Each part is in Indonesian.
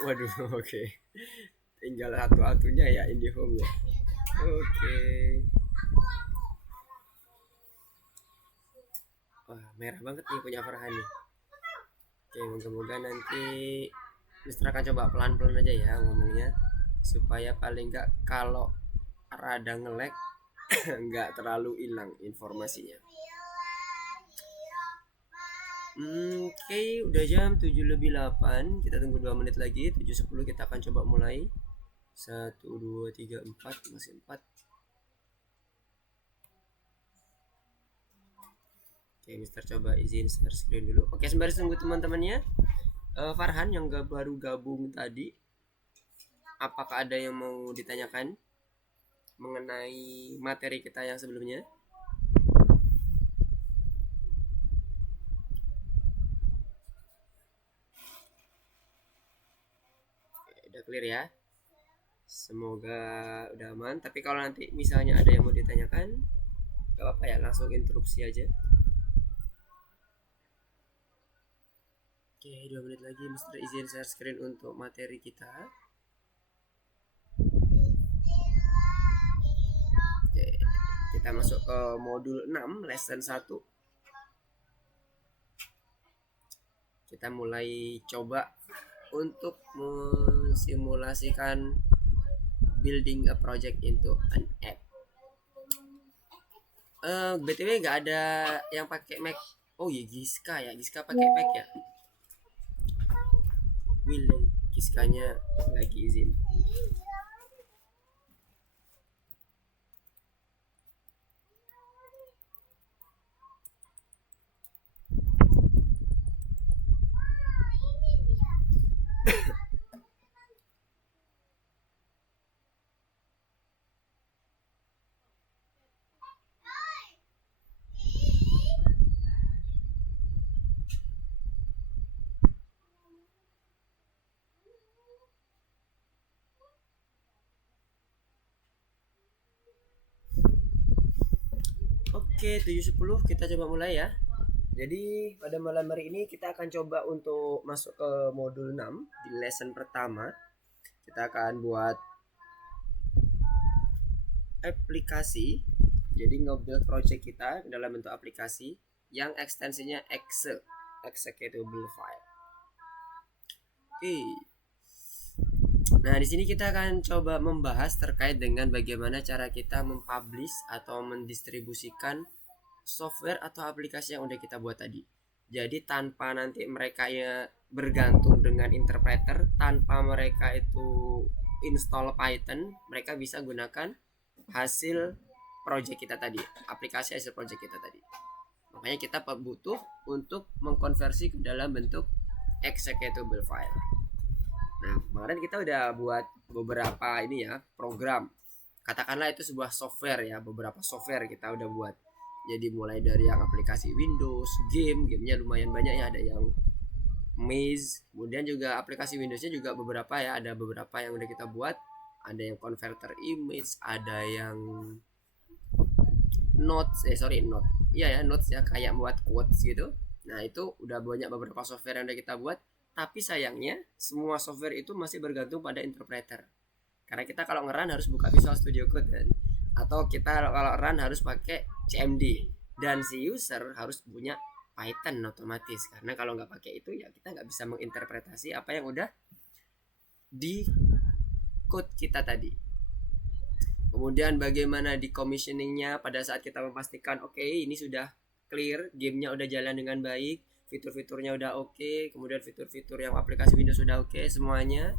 Waduh, oke. Tinggal satu-satunya ya IndiHome ya. Oke. Wah, merah banget nih punya Farhan nih. Oke, moga-moga nanti Mister akan coba pelan-pelan aja ya ngomongnya supaya paling nggak kalau rada ngelek nggak terlalu hilang informasinya. Oke, udah jam 7:08. Kita tunggu 2 menit lagi. 7:10 kita akan coba mulai. 1, 2, 3, 4. Masih 4. Oke, Mister coba izin share screen dulu. Oke, sembari tunggu teman-temannya. Farhan yang baru gabung tadi, apakah ada yang mau ditanyakan mengenai materi kita yang sebelumnya? Oke, udah clear ya. Semoga udah aman. Tapi kalau nanti misalnya ada yang mau ditanyakan, gak apa-apa ya, langsung interupsi aja. Oke, 2 menit lagi Mister izin share screen untuk materi kita. Oke, kita masuk ke modul 6 lesson 1. Kita mulai coba untuk mensimulasikan building a project into an app. BTW nggak ada yang pakai Mac. Oh iya, Giska ya, Giska pakai Mac ya. Will Giskanya lagi izin. Oke, 7:10 kita coba mulai ya. Jadi pada malam hari ini kita akan coba untuk masuk ke modul 6 di lesson pertama. Kita akan buat aplikasi. Jadi nge-build project kita dalam bentuk aplikasi yang ekstensinya exe, executable file. Oke. Nah, di sini kita akan coba membahas terkait dengan bagaimana cara kita mempublish atau mendistribusikan software atau aplikasi yang udah kita buat tadi. Jadi tanpa nanti mereka ya bergantung dengan interpreter, tanpa mereka itu install Python, mereka bisa gunakan hasil project kita tadi, aplikasi hasil project kita tadi. Makanya kita butuh untuk mengkonversi ke dalam bentuk executable file. Nah, kemarin kita udah buat beberapa ini ya, program. Katakanlah itu sebuah software ya, beberapa software kita udah buat. Jadi mulai dari yang aplikasi Windows, gamenya lumayan banyak ya, ada yang Maze, kemudian juga aplikasi Windowsnya juga beberapa ya, ada beberapa yang udah kita buat, ada yang converter image, ada yang notes, note, iya ya notes ya, kayak buat quotes gitu. Nah itu udah banyak beberapa software yang udah kita buat, tapi sayangnya semua software itu masih bergantung pada interpreter. Karena kita kalau ngeran harus buka Visual Studio Code kan, atau kita kalau run harus pakai CMD, dan si user harus punya Python otomatis. Karena kalau nggak pakai itu ya kita nggak bisa menginterpretasi apa yang udah di code kita tadi. Kemudian bagaimana di commissioningnya pada saat kita memastikan oke, ini sudah clear, gamenya udah jalan dengan baik, fitur-fiturnya udah oke, kemudian fitur-fitur yang aplikasi Windows sudah oke semuanya.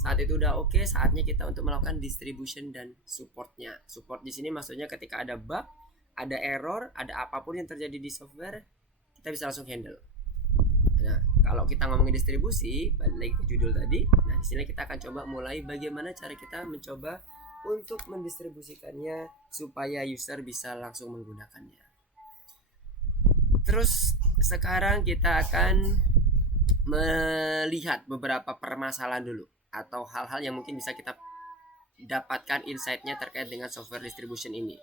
Saat itu udah oke, saatnya kita untuk melakukan distribution dan supportnya. Support di sini maksudnya ketika ada bug, ada error, ada apapun yang terjadi di software, kita bisa langsung handle. Nah, kalau kita ngomongin distribusi, balik lagi ke judul tadi. Nah, di sini kita akan coba mulai bagaimana cara kita mencoba untuk mendistribusikannya supaya user bisa langsung menggunakannya. Terus sekarang kita akan melihat beberapa permasalahan dulu atau hal-hal yang mungkin bisa kita dapatkan insight-nya terkait dengan software distribution ini.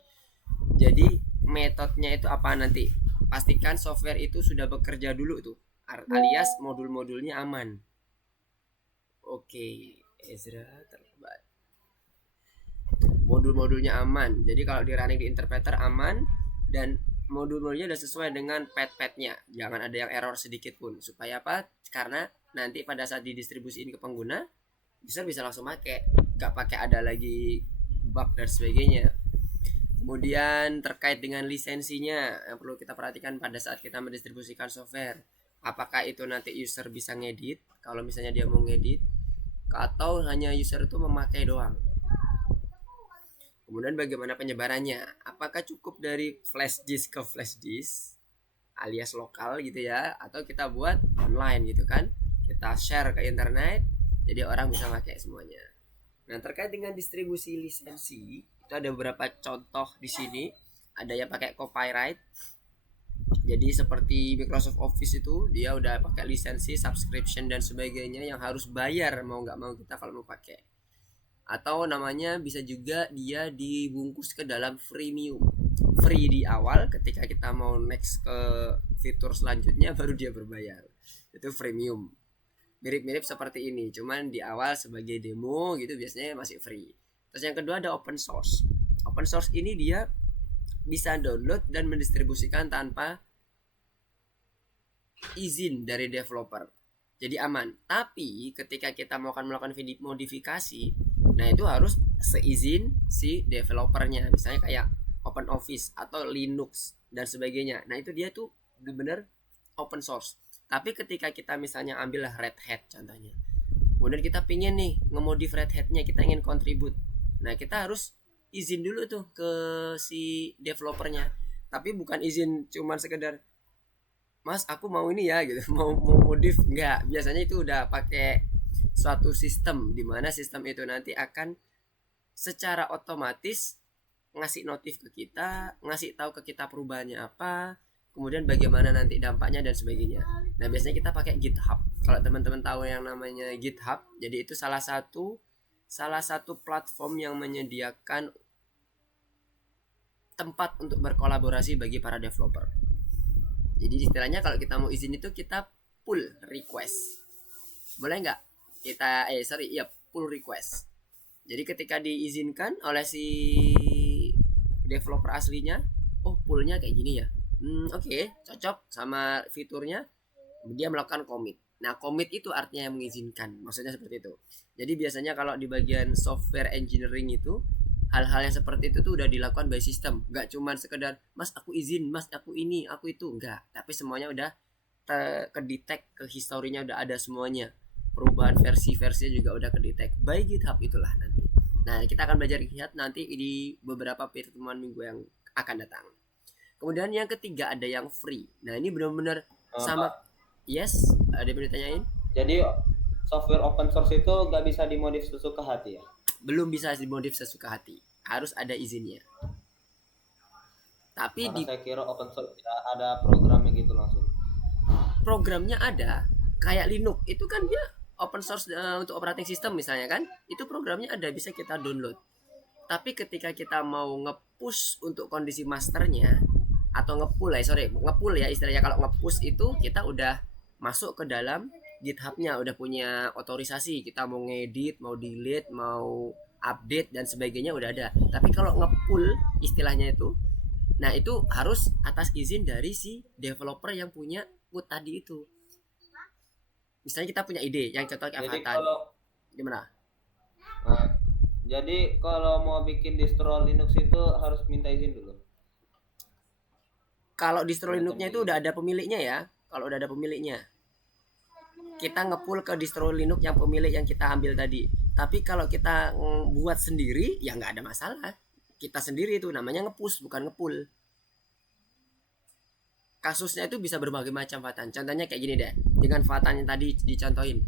Jadi metodenya itu apa nanti? Pastikan software itu sudah bekerja dulu tuh, alias modul-modulnya aman. Oke, Ezra terlibat. Modul-modulnya aman. Jadi kalau di running di interpreter aman, dan modul-modulnya udah sesuai dengan pad-padnya. Jangan ada yang error sedikit pun. Supaya apa? Karena nanti pada saat didistribusiin ke pengguna, user bisa langsung pakai, nggak pakai ada lagi bug dan sebagainya. Kemudian terkait dengan lisensinya yang perlu kita perhatikan pada saat kita mendistribusikan software. Apakah itu nanti user bisa ngedit, kalau misalnya dia mau ngedit, atau hanya user itu memakai doang. Kemudian bagaimana penyebarannya? Apakah cukup dari flash disk ke flash disk alias lokal gitu ya, atau kita buat online gitu kan? Kita share ke internet jadi orang bisa pakai semuanya. Nah, terkait dengan distribusi lisensi, itu ada beberapa contoh di sini. Ada yang pakai copyright. Jadi seperti Microsoft Office itu dia udah pakai lisensi, subscription dan sebagainya yang harus bayar mau nggak mau kita kalau mau pakai. Atau namanya bisa juga dia dibungkus ke dalam freemium. Free di awal, ketika kita mau next ke fitur selanjutnya baru dia berbayar. Itu freemium. Mirip-mirip seperti ini, cuman di awal sebagai demo gitu biasanya masih free. Terus yang kedua ada open source. Open source ini dia bisa download dan mendistribusikan tanpa izin dari developer. Jadi aman. Tapi ketika kita mau akan melakukan modifikasi, nah itu harus seizin si developernya. Misalnya kayak Open Office atau Linux dan sebagainya. Nah itu dia tuh benar-benar open source. Tapi ketika kita misalnya ambil Red Hat contohnya, kemudian kita pingin nih ngemodif Red Hat-nya, kita ingin kontribut. Nah kita harus izin dulu tuh ke si developernya. Tapi bukan izin cuman sekedar Mas aku mau ini ya gitu, mau modif, enggak. Biasanya itu udah pakai suatu sistem di mana sistem itu nanti akan secara otomatis ngasih notif ke kita, ngasih tahu ke kita perubahannya apa, kemudian bagaimana nanti dampaknya dan sebagainya. Nah biasanya kita pakai GitHub. Kalau teman-teman tahu yang namanya GitHub, jadi itu salah satu platform yang menyediakan tempat untuk berkolaborasi bagi para developer. Jadi istilahnya kalau kita mau izin itu kita pull request. Boleh nggak? Pull request. Jadi ketika diizinkan oleh si developer aslinya, oh pullnya kayak gini ya. Oke, cocok sama fiturnya, dia melakukan commit. Nah, commit itu artinya yang mengizinkan. Maksudnya seperti itu. Jadi biasanya kalau di bagian software engineering itu hal-hal yang seperti itu tuh udah dilakukan by system, nggak cuman sekedar mas aku izin, mas aku ini, aku itu, enggak, tapi semuanya udah kedetek, ke historinya udah ada semuanya, perubahan versi-versinya juga udah kedetek by GitHub itulah nanti. Nah kita akan belajar GitHub nanti di beberapa pertemuan minggu yang akan datang. Kemudian yang ketiga ada yang free. Nah ini benar-benar sama. Yes, ada yang ditanyain. Jadi software open source itu nggak bisa dimodif sesuka hati ya? Belum bisa dimodif sesuka hati, harus ada izinnya. Tapi Karena saya kira open source ya ada programnya gitu langsung. Programnya ada, kayak Linux itu kan dia open source untuk operating system misalnya kan, itu programnya ada, bisa kita download. Tapi ketika kita mau nge-push untuk kondisi masternya atau nge-pull ya istilahnya. Kalau nge-push itu kita udah masuk ke dalam GitHub-nya, udah punya otorisasi, kita mau ngedit, mau delete, mau update dan sebagainya udah ada. Tapi kalau nge-pull istilahnya itu, nah itu harus atas izin dari si developer yang punya code tadi itu. Misalnya kita punya ide yang contoh kayak Avatan. Gimana? Nah, jadi kalau mau bikin distro Linux itu harus minta izin dulu. Kalau distro Linux-nya itu udah ada pemiliknya ya. Kalau udah ada pemiliknya, kita nge-pull ke distro Linux yang pemilik yang kita ambil tadi. Tapi kalau kita buat sendiri ya nggak ada masalah. Kita sendiri itu namanya nge-push bukan nge-pull. Kasusnya itu bisa berbagai macam, Fatan. Contohnya kayak gini deh. Dengan Fatan yang tadi dicontohin.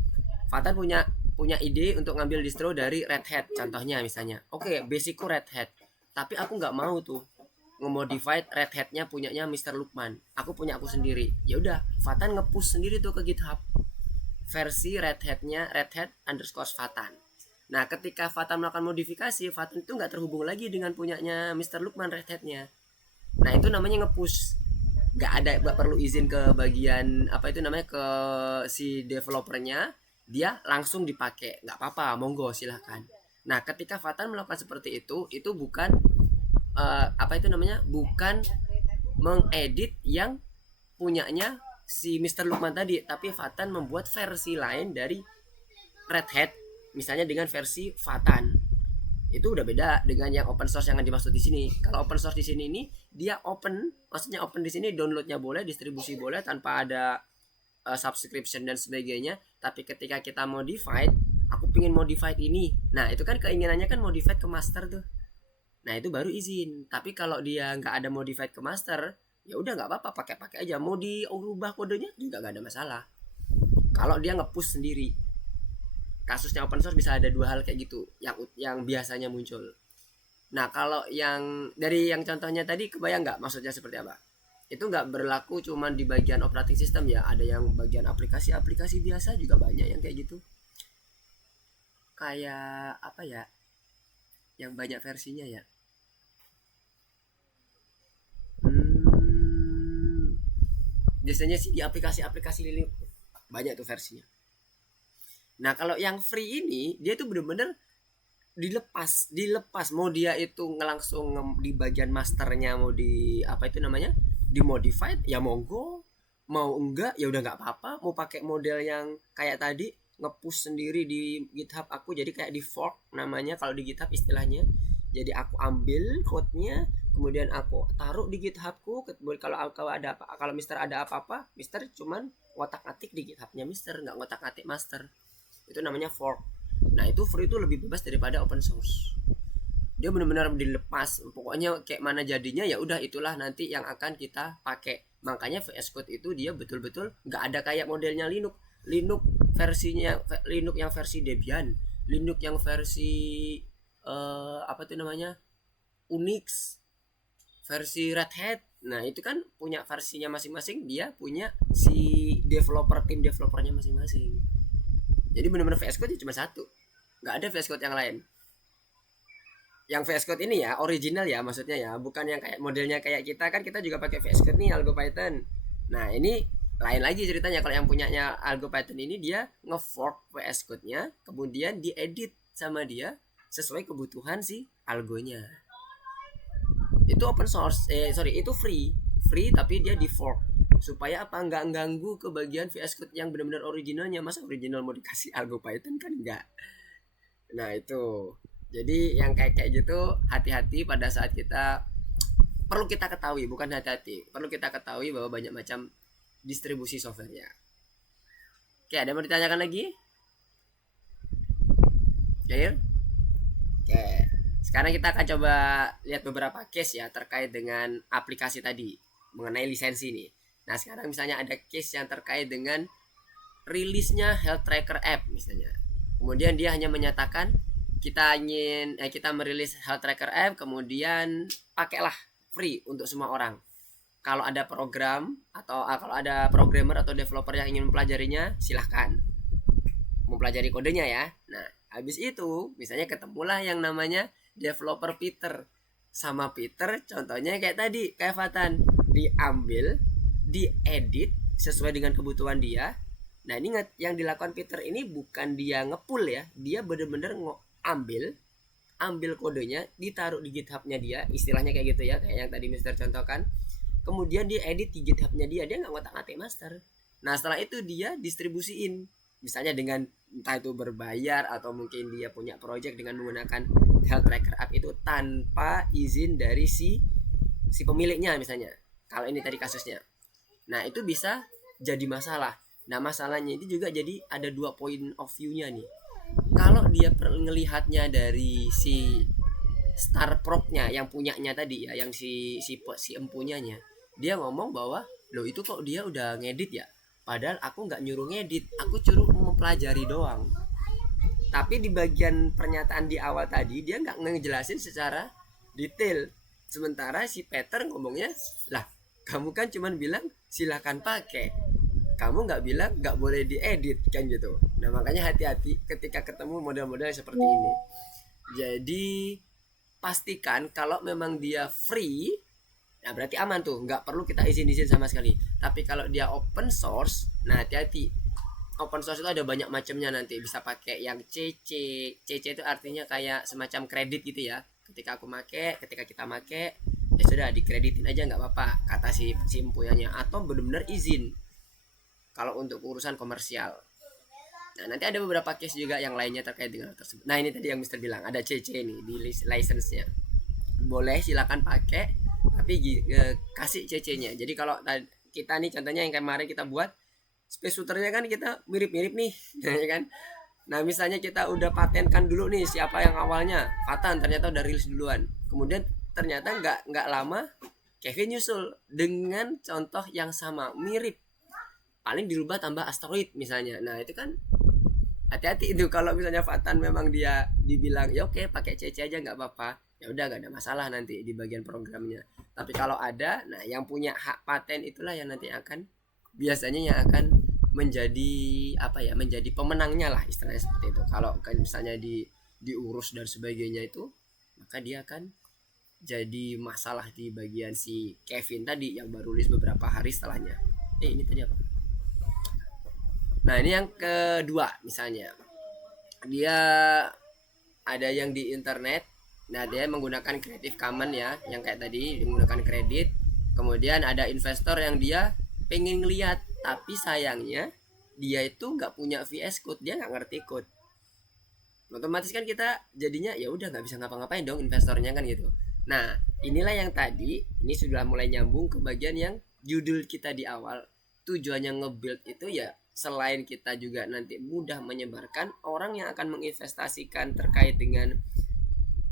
Fatan punya ide untuk ngambil distro dari Red Hat contohnya misalnya. Oke, basicku Red Hat. Tapi aku nggak mau tuh nge-modified Red Hat-nya punyanya Mr. Lukman. Aku punya aku sendiri. Ya udah, Fatan nge-push sendiri tuh ke GitHub. Versi Red Hat-nya Red Hat _ Fatan. Nah ketika Fatan melakukan modifikasi, Fatan itu nggak terhubung lagi dengan punyanya Mr. Lukman Red Hat-nya. Nah itu namanya nge-push. Nggak perlu izin ke bagian apa itu namanya, ke si developernya. dia langsung dipakai, nggak apa-apa, monggo silahkan. Nah ketika Fatan melakukan seperti itu bukan apa itu namanya, bukan mengedit yang punyanya si Mr. Lukman tadi, tapi Fatan membuat versi lain dari Red Hat, misalnya dengan versi Fatan. Itu udah beda dengan yang open source yang dimaksud di sini. Kalau open source di sini ini dia open, maksudnya open di sini downloadnya boleh, distribusi boleh tanpa ada subscription dan sebagainya. Tapi ketika kita modified, aku pingin modified ini, nah itu kan keinginannya kan modified ke master tuh. Nah itu baru izin. Tapi kalau dia nggak ada modified ke master, ya udah nggak apa-apa, pakai aja. Mau diubah kodenya juga nggak ada masalah. Kalau dia nge-push sendiri, kasusnya open source bisa ada dua hal kayak gitu yang biasanya muncul. Nah kalau yang dari yang contohnya tadi, kebayang nggak maksudnya seperti apa? Itu nggak berlaku cuman di bagian operating system ya, ada yang bagian aplikasi biasa juga banyak yang kayak gitu. Kayak apa ya, yang banyak versinya ya. Biasanya sih di aplikasi Linux banyak tuh versinya. Nah kalau yang free ini dia tuh bener-bener dilepas mau dia itu ngelangsung di bagian masternya, mau di apa itu namanya, dimodified ya monggo, mau enggak ya udah nggak apa-apa. Mau pakai model yang kayak tadi ngepush sendiri di GitHub aku, jadi kayak di fork namanya kalau di GitHub istilahnya. Jadi aku ambil code-nya, kemudian aku taruh di GitHubku. Kalau Mister ada apa-apa, Mister cuman ngotak-atik di GitHubnya Mister, nggak ngotak-atik master. Itu namanya fork. Nah itu free itu lebih bebas daripada open source. Dia benar-benar dilepas, pokoknya kayak mana jadinya ya udah itulah nanti yang akan kita pakai. Makanya VS Code itu dia betul-betul nggak ada kayak modelnya Linux versinya, Linux yang versi Debian, Linux yang versi apa tuh namanya, Unix, versi Red Hat. Nah itu kan punya versinya masing-masing, dia punya si tim developernya masing-masing. Jadi benar-benar VS Code cuma satu, nggak ada VS Code yang lain. Yang VS Code ini ya original ya, maksudnya ya, bukan yang kayak modelnya kayak kita kan, kita juga pakai VS Code nih, Algo Python. Nah ini lain lagi ceritanya. Kalau yang punyanya Algo Python ini dia ngefork VS Code-nya, kemudian diedit sama dia sesuai kebutuhan si algonya. Itu open source, itu free tapi dia di fork supaya apa, nggak ganggu ke bagian VS Code yang benar-benar originalnya. Masa original mau dikasih Algo Python kan enggak. Nah itu jadi yang kayak gitu hati-hati pada saat kita, perlu kita ketahui, bukan hati-hati, perlu kita ketahui bahwa banyak macam distribusi softwarenya. Oke, ada yang mau ditanyakan lagi? Oke, sekarang kita akan coba lihat beberapa case ya terkait dengan aplikasi tadi mengenai lisensi nih. Nah sekarang misalnya ada case yang terkait dengan rilisnya Health Tracker app misalnya. Kemudian dia hanya menyatakan kita merilis Health Tracker app, kemudian pakailah free untuk semua orang. Kalau ada program atau kalau ada programmer atau developer yang ingin mempelajarinya, silahkan mempelajari kodenya ya. Nah habis itu misalnya ketemulah yang namanya developer Peter. Sama Peter contohnya kayak tadi, kayak Fatan, diambil, diedit sesuai dengan kebutuhan dia. Nah ini ingat, yang dilakukan Peter ini bukan dia ngepull ya, dia bener-bener ambil kodenya, ditaruh di GitHubnya dia, istilahnya kayak gitu ya, kayak yang tadi Mister contohkan. Kemudian dia edit di GitHubnya dia nggak ngotak-ngatik master. Nah setelah itu dia distribusiin, misalnya dengan entah itu berbayar atau mungkin dia punya project dengan menggunakan Health Tracker app itu tanpa izin dari si pemiliknya misalnya. Kalau ini tadi kasusnya. Nah itu bisa jadi masalah. Nah masalahnya itu juga jadi ada dua point of view-nya nih. Kalau dia ngelihatnya dari si Star Prop-nya yang punyanya tadi ya, yang si empunyanya, dia ngomong bahwa loh itu kok dia udah ngedit ya, padahal aku nggak nyuruh ngedit, aku suruh mempelajari doang. Tapi di bagian pernyataan di awal tadi dia nggak ngejelasin secara detail. Sementara si Peter ngomongnya, lah kamu kan cuman bilang silakan pakai, kamu nggak bilang nggak boleh diedit kan gitu. Nah makanya hati-hati ketika ketemu model-model seperti ini. Jadi pastikan kalau memang dia free, nah berarti aman tuh, nggak perlu kita izin sama sekali. Tapi kalau dia open source, nah hati-hati. open source itu ada banyak macamnya, nanti bisa pakai yang CC. CC itu artinya kayak semacam kredit gitu ya. Ketika kita make, ya sudah dikreditin aja nggak apa-apa kata si empunyanya, atau benar-benar izin kalau untuk urusan komersial. Nah, nanti ada beberapa case juga yang lainnya terkait dengan hal tersebut. Nah, ini tadi yang Mister bilang, ada CC nih di license-nya. Boleh silakan pakai, tapi kasih CC-nya. Jadi kalau kita nih contohnya yang kemarin kita buat space shooternya kan kita mirip-mirip nih, ya kan? Nah, misalnya kita udah patenkan dulu nih siapa yang awalnya, Fatan ternyata udah rilis duluan. Kemudian ternyata nggak lama Kevin nyusul dengan contoh yang sama, mirip. Paling dirubah tambah asteroid misalnya. Nah, itu kan hati-hati itu kalau misalnya Fatan memang dia dibilang ya oke pakai CC aja nggak apa-apa, ya udah nggak ada masalah nanti di bagian programnya. Tapi kalau ada, nah yang punya hak paten itulah yang nanti akan biasanya yang akan menjadi apa ya, menjadi pemenangnya lah istilahnya seperti itu. Kalau kan misalnya diurus dan sebagainya itu, maka dia akan jadi masalah di bagian si Kevin tadi yang baru rilis beberapa hari setelahnya. Ini tadi apa? Nah, ini yang kedua misalnya. Dia ada yang di internet. Nah, dia menggunakan Creative Commons ya, yang kayak tadi menggunakan kredit. Kemudian ada investor yang dia pengen ngeliat, tapi sayangnya dia itu nggak punya VS Code, dia nggak ngerti code. Otomatis kan kita jadinya ya udah nggak bisa ngapa-ngapain dong investornya kan gitu. Nah, inilah yang tadi ini sudah mulai nyambung ke bagian yang judul kita di awal. Tujuannya nge-build itu ya selain kita juga nanti mudah menyebarkan, orang yang akan menginvestasikan terkait dengan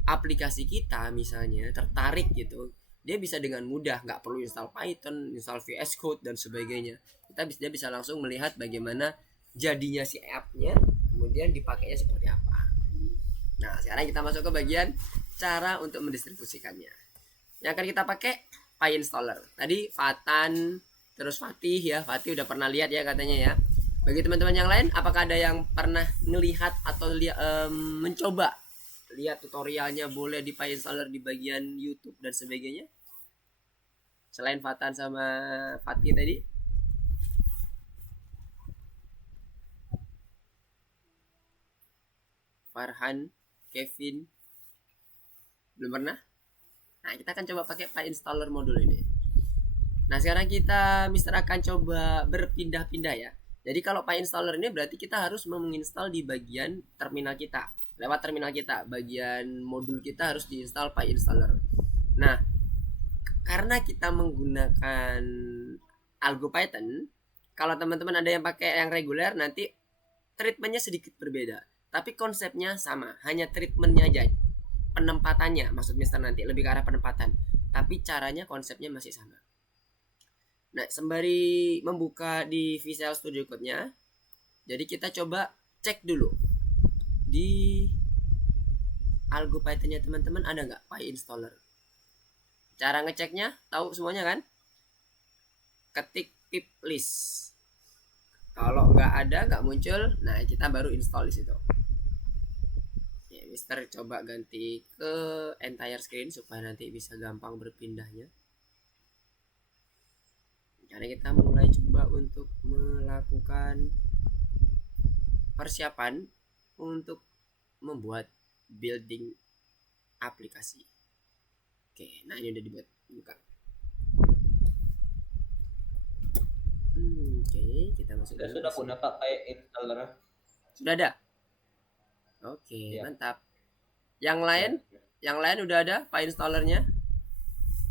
aplikasi kita misalnya tertarik gitu, dia bisa dengan mudah, nggak perlu install Python, install VS Code dan sebagainya. Dia bisa langsung melihat bagaimana jadinya si app-nya, kemudian dipakainya seperti apa. Nah, sekarang kita masuk ke bagian cara untuk mendistribusikannya. Yang akan kita pakai PyInstaller. Tadi Fatan, terus Fatih ya. Fatih udah pernah lihat ya katanya ya. Bagi teman-teman yang lain, apakah ada yang pernah ngelihat atau mencoba lihat tutorialnya boleh di PyInstaller di bagian YouTube dan sebagainya? Selain Fatan sama Fatih tadi. Farhan, Kevin, belum pernah? Nah, kita akan coba pakai PyInstaller modul ini. Nah, sekarang Mister akan coba berpindah-pindah ya. Jadi kalau PyInstaller ini berarti kita harus menginstal di bagian terminal kita. Lewat terminal kita, bagian modul kita harus diinstal PyInstaller. Nah, karena kita menggunakan Algo Python, kalau teman-teman ada yang pakai yang reguler, nanti treatmentnya sedikit berbeda. Tapi konsepnya sama, hanya treatmentnya aja, penempatannya maksud Mister nanti lebih ke arah penempatan, tapi caranya konsepnya masih sama. Nah, sembari membuka di Visual Studio Code-nya, jadi kita coba cek dulu di Algo Python-nya teman-teman ada nggak PyInstaller. Cara ngeceknya tahu semuanya kan? Ketik pip list. Kalau nggak ada, nggak muncul, nah kita baru install di situ. Mister coba ganti ke entire screen supaya nanti bisa gampang berpindahnya. Karena kita mulai coba untuk melakukan persiapan untuk membuat building aplikasi. Oke, nah ini udah dibuat, buka. Oke, kita masuk. Sudah punya pakai installer. Sudah ada. Oke, ya. Mantap. Yang lain udah ada PyInstallernya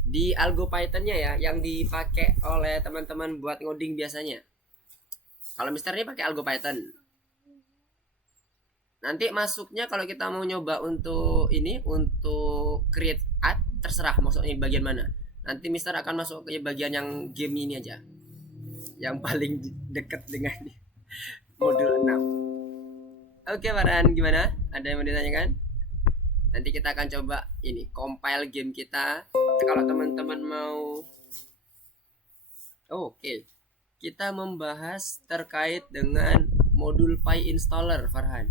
di Algo Python-nya ya, yang dipakai oleh teman-teman buat ngoding biasanya. Kalau Mister ini pakai Algo Python. Nanti masuknya kalau kita mau nyoba untuk ini, untuk create add, terserah maksudnya bagian mana. Nanti Mister akan masuk ke bagian yang game ini aja, yang paling dekat dengan modul 6. Oke, Farhan, gimana? Ada yang mau ditanyakan? Nanti kita akan coba ini compile game kita. Kalau teman-teman mau, oke. Kita membahas terkait dengan modul PyInstaller, Farhan.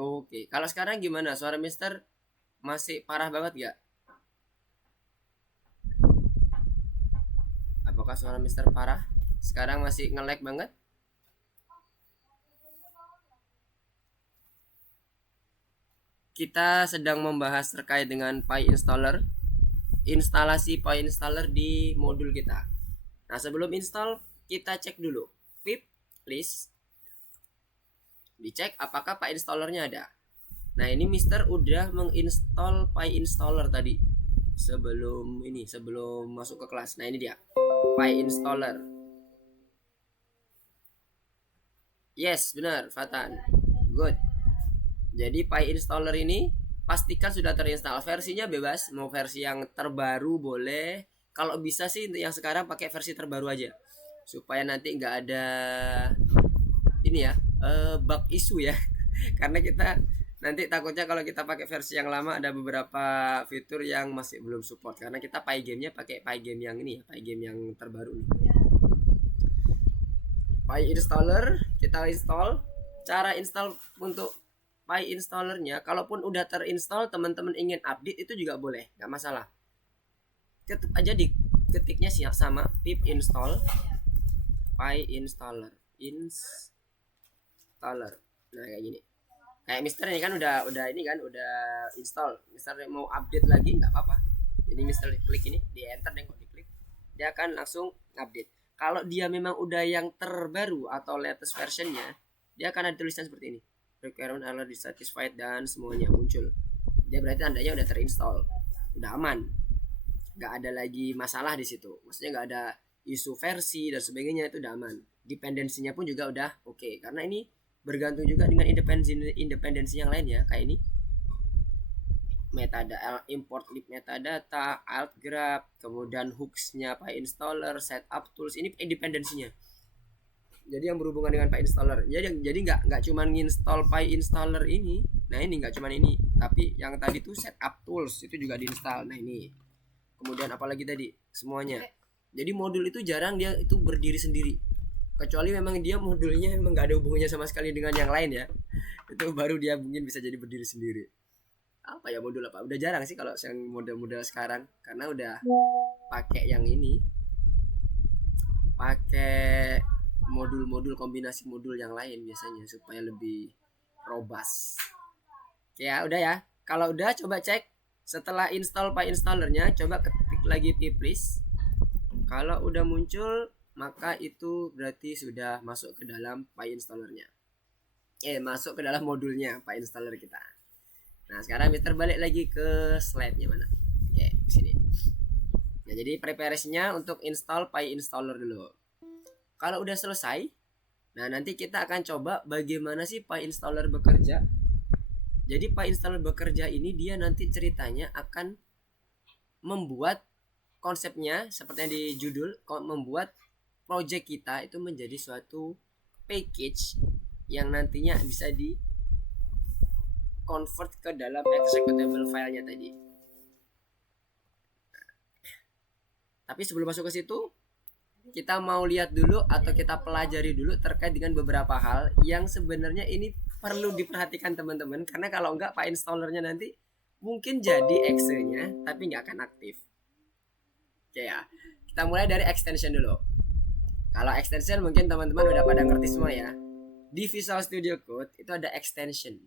Oke, kalau sekarang gimana? Suara Mister masih parah banget gak? Apakah apakah suara Mister parah? Sekarang masih nge-lag banget. Kita sedang membahas terkait dengan PyInstaller, instalasi PyInstaller di modul kita. Nah, sebelum install kita cek dulu pip list, dicek apakah PyInstallernya ada. Nah, ini Mister udah menginstall PyInstaller tadi sebelum masuk ke kelas. Nah, ini dia PyInstaller. Yes, benar, Fatan. Good. Jadi PyInstaller ini pastikan sudah terinstall. Versinya bebas, mau versi yang terbaru boleh. Kalau bisa sih untuk yang sekarang pakai versi terbaru aja, supaya nanti nggak ada ini ya, bug issue ya. Karena kita nanti takutnya kalau kita pakai versi yang lama ada beberapa fitur yang masih belum support, karena kita PyGame-nya pakai PyGame yang ini ya, PyGame yang terbaru nih. PyInstaller kita install. Cara install untuk PyInstallernya, kalaupun udah terinstall teman-teman ingin update itu juga boleh, nggak masalah. Tetap aja diketiknya siap sama pip install PyInstaller installer. Nah, kayak gini. Kayak Mister ini kan udah ini kan udah install. Mister mau update lagi nggak apa-apa. Jadi Mister klik ini, di enter dan diklik, dia akan langsung update. Kalau dia memang udah yang terbaru atau latest versionnya, dia akan ada tulisan seperti ini, requirement are dissatisfied, dan semuanya muncul. Dia berarti tandanya udah terinstall, udah aman, nggak ada lagi masalah di situ. Maksudnya nggak ada isu versi dan sebagainya, itu udah aman. Dependensinya pun juga udah oke. Karena ini bergantung juga dengan independensi yang lain ya, kayak ini metadata, import lib metadata, alt grab, kemudian hooksnya PyInstaller, setup tools, ini independensinya. Jadi yang berhubungan dengan PyInstaller. Jadi nggak cuma nginstall PyInstaller ini. Nah, ini nggak cuma ini, tapi yang tadi tuh setup tools itu juga diinstal. Nah, ini. Kemudian apalagi tadi? Semuanya. Jadi modul itu jarang dia itu berdiri sendiri. Kecuali memang dia modulnya memang nggak ada hubungannya sama sekali dengan yang lain ya. Itu baru dia mungkin bisa jadi berdiri sendiri. Apa ya modul apa? Udah jarang sih kalau yang model-model sekarang, karena udah pakai yang ini. Pakai modul-modul, kombinasi modul yang lain biasanya supaya lebih robust. Ya udah ya. Kalau udah, coba cek setelah install PyInstallernya, coba ketik lagi pip list. Kalau udah muncul, maka itu berarti sudah masuk ke dalam PyInstallernya. Masuk ke dalam modulnya PyInstaller kita. Nah, sekarang Mister balik lagi ke slide-nya mana? Oke, di sini. Nah, jadi preparasinya untuk install PyInstaller dulu. Kalau udah selesai, nah nanti kita akan coba bagaimana sih PyInstaller bekerja. Jadi PyInstaller bekerja ini dia nanti ceritanya akan membuat konsepnya seperti yang di judul, membuat project kita itu menjadi suatu package yang nantinya bisa di convert ke dalam executable filenya tadi. Tapi sebelum masuk ke situ, kita mau lihat dulu atau kita pelajari dulu terkait dengan beberapa hal yang sebenarnya ini perlu diperhatikan teman-teman, karena kalau enggak PyInstallernya nanti mungkin jadi exe-nya tapi nggak akan aktif. Oke ya, kita mulai dari extension dulu. Kalau extension mungkin teman-teman udah pada ngerti semua ya. Di Visual Studio Code itu ada extension.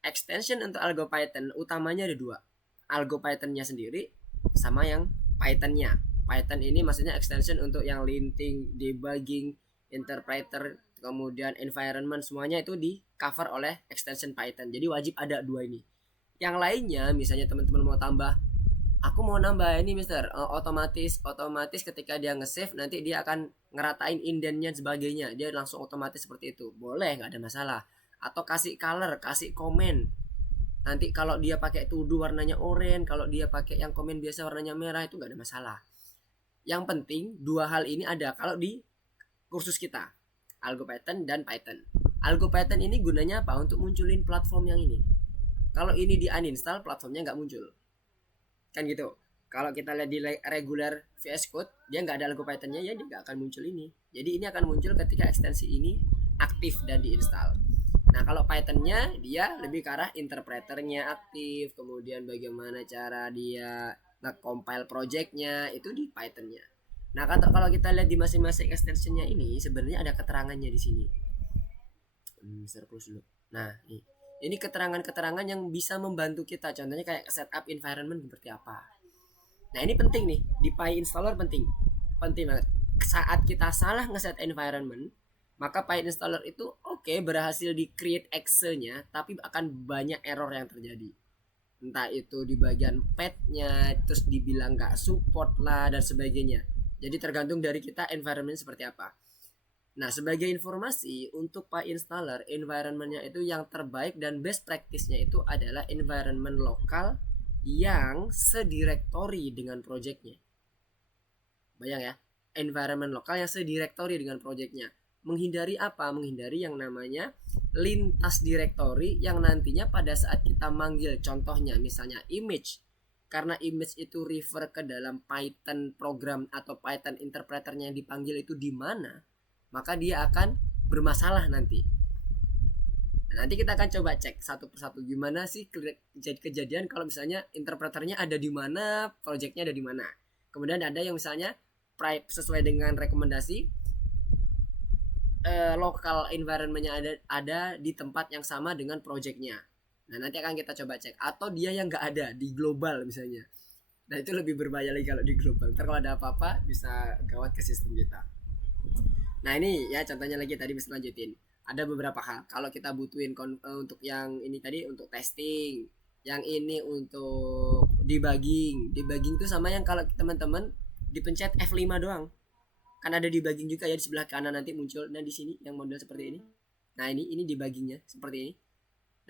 Extension untuk Algo Python utamanya ada dua, Algo Pythonnya sendiri sama yang Pythonnya. Python ini maksudnya extension untuk yang linting, debugging, interpreter, kemudian environment, semuanya itu di cover oleh extension Python. Jadi wajib ada dua ini. Yang lainnya misalnya teman-teman mau tambah, aku mau nambah ini Mister, otomatis ketika dia nge-save nanti dia akan ngeratain indennya sebagainya, dia langsung otomatis seperti itu, boleh, nggak ada masalah. Atau kasih color, kasih komen. Nanti kalau dia pakai to do warnanya oranye, kalau dia pakai yang komen biasa warnanya merah, itu nggak ada masalah. Yang penting dua hal ini ada kalau di kursus kita, Algo Python dan Python. Algo Python ini gunanya apa? Untuk munculin platform yang ini. Kalau ini di uninstall, platformnya nggak muncul. Kan gitu. Kalau kita lihat di regular VS Code, dia nggak ada Algo Pythonnya, ya dia nggak akan muncul ini. Jadi ini akan muncul ketika ekstensi ini aktif dan diinstal. Nah, kalau Pythonnya dia lebih ke arah interpreternya aktif, kemudian bagaimana cara dia nge-compile projectnya itu di Pythonnya. Nah, kalau kita lihat di masing-masing extensionnya ini sebenarnya ada keterangannya di sini. Terus dulu. Nah, ini keterangan-keterangan yang bisa membantu kita. Contohnya kayak setup environment seperti apa. Nah, ini penting nih di PyInstaller, penting, penting banget. Saat kita salah ngeset environment, maka PyInstaller itu oke, berhasil di create exe-nya, tapi akan banyak error yang terjadi. Entah itu di bagian path-nya, terus dibilang nggak support lah dan sebagainya. Jadi tergantung dari kita environment seperti apa. Nah, sebagai informasi untuk PyInstaller, environment-nya itu yang terbaik dan best practice-nya itu adalah environment lokal yang sedirektori dengan project-nya. Bayang ya, environment lokal yang sedirektori dengan project-nya. Menghindari apa? Menghindari yang namanya lintas direktori yang nantinya pada saat kita manggil, contohnya misalnya image, karena image itu refer ke dalam Python program atau Python interpreternya yang dipanggil itu di mana, maka dia akan bermasalah nanti. Nanti kita akan coba cek satu persatu gimana sih kejadian kalau misalnya interpreternya ada di mana, projectnya ada di mana. Kemudian ada yang misalnya sesuai dengan rekomendasi lokal environmentnya ada di tempat yang sama dengan projectnya. Nah, nanti akan kita coba cek. Atau dia yang nggak ada di global misalnya. Nah, itu lebih berbahaya lagi kalau di global. Ntar kalau ada apa-apa bisa gawat ke sistem kita. Nah, ini ya contohnya lagi tadi bisa lanjutin. Ada beberapa hal. Kalau kita butuhin untuk yang ini tadi untuk testing, yang ini untuk debugging. Debugging itu sama yang kalau teman-teman dipencet F5 doang. Kan ada debugging juga ya di sebelah kanan nanti muncul. Nah, di sini yang model seperti ini. Nah, ini debuggingnya seperti ini.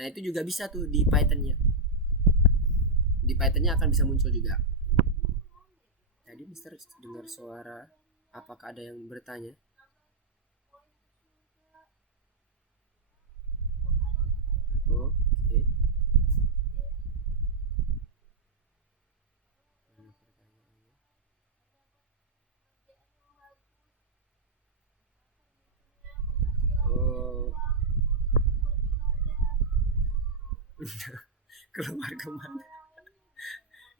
Nah, itu juga bisa tuh di Pythonnya. Di Pythonnya akan bisa muncul juga. Tadi Mister dengar suara, apakah ada yang bertanya? Oke. Mana pertanyaannya? Oh. Keluar kemana?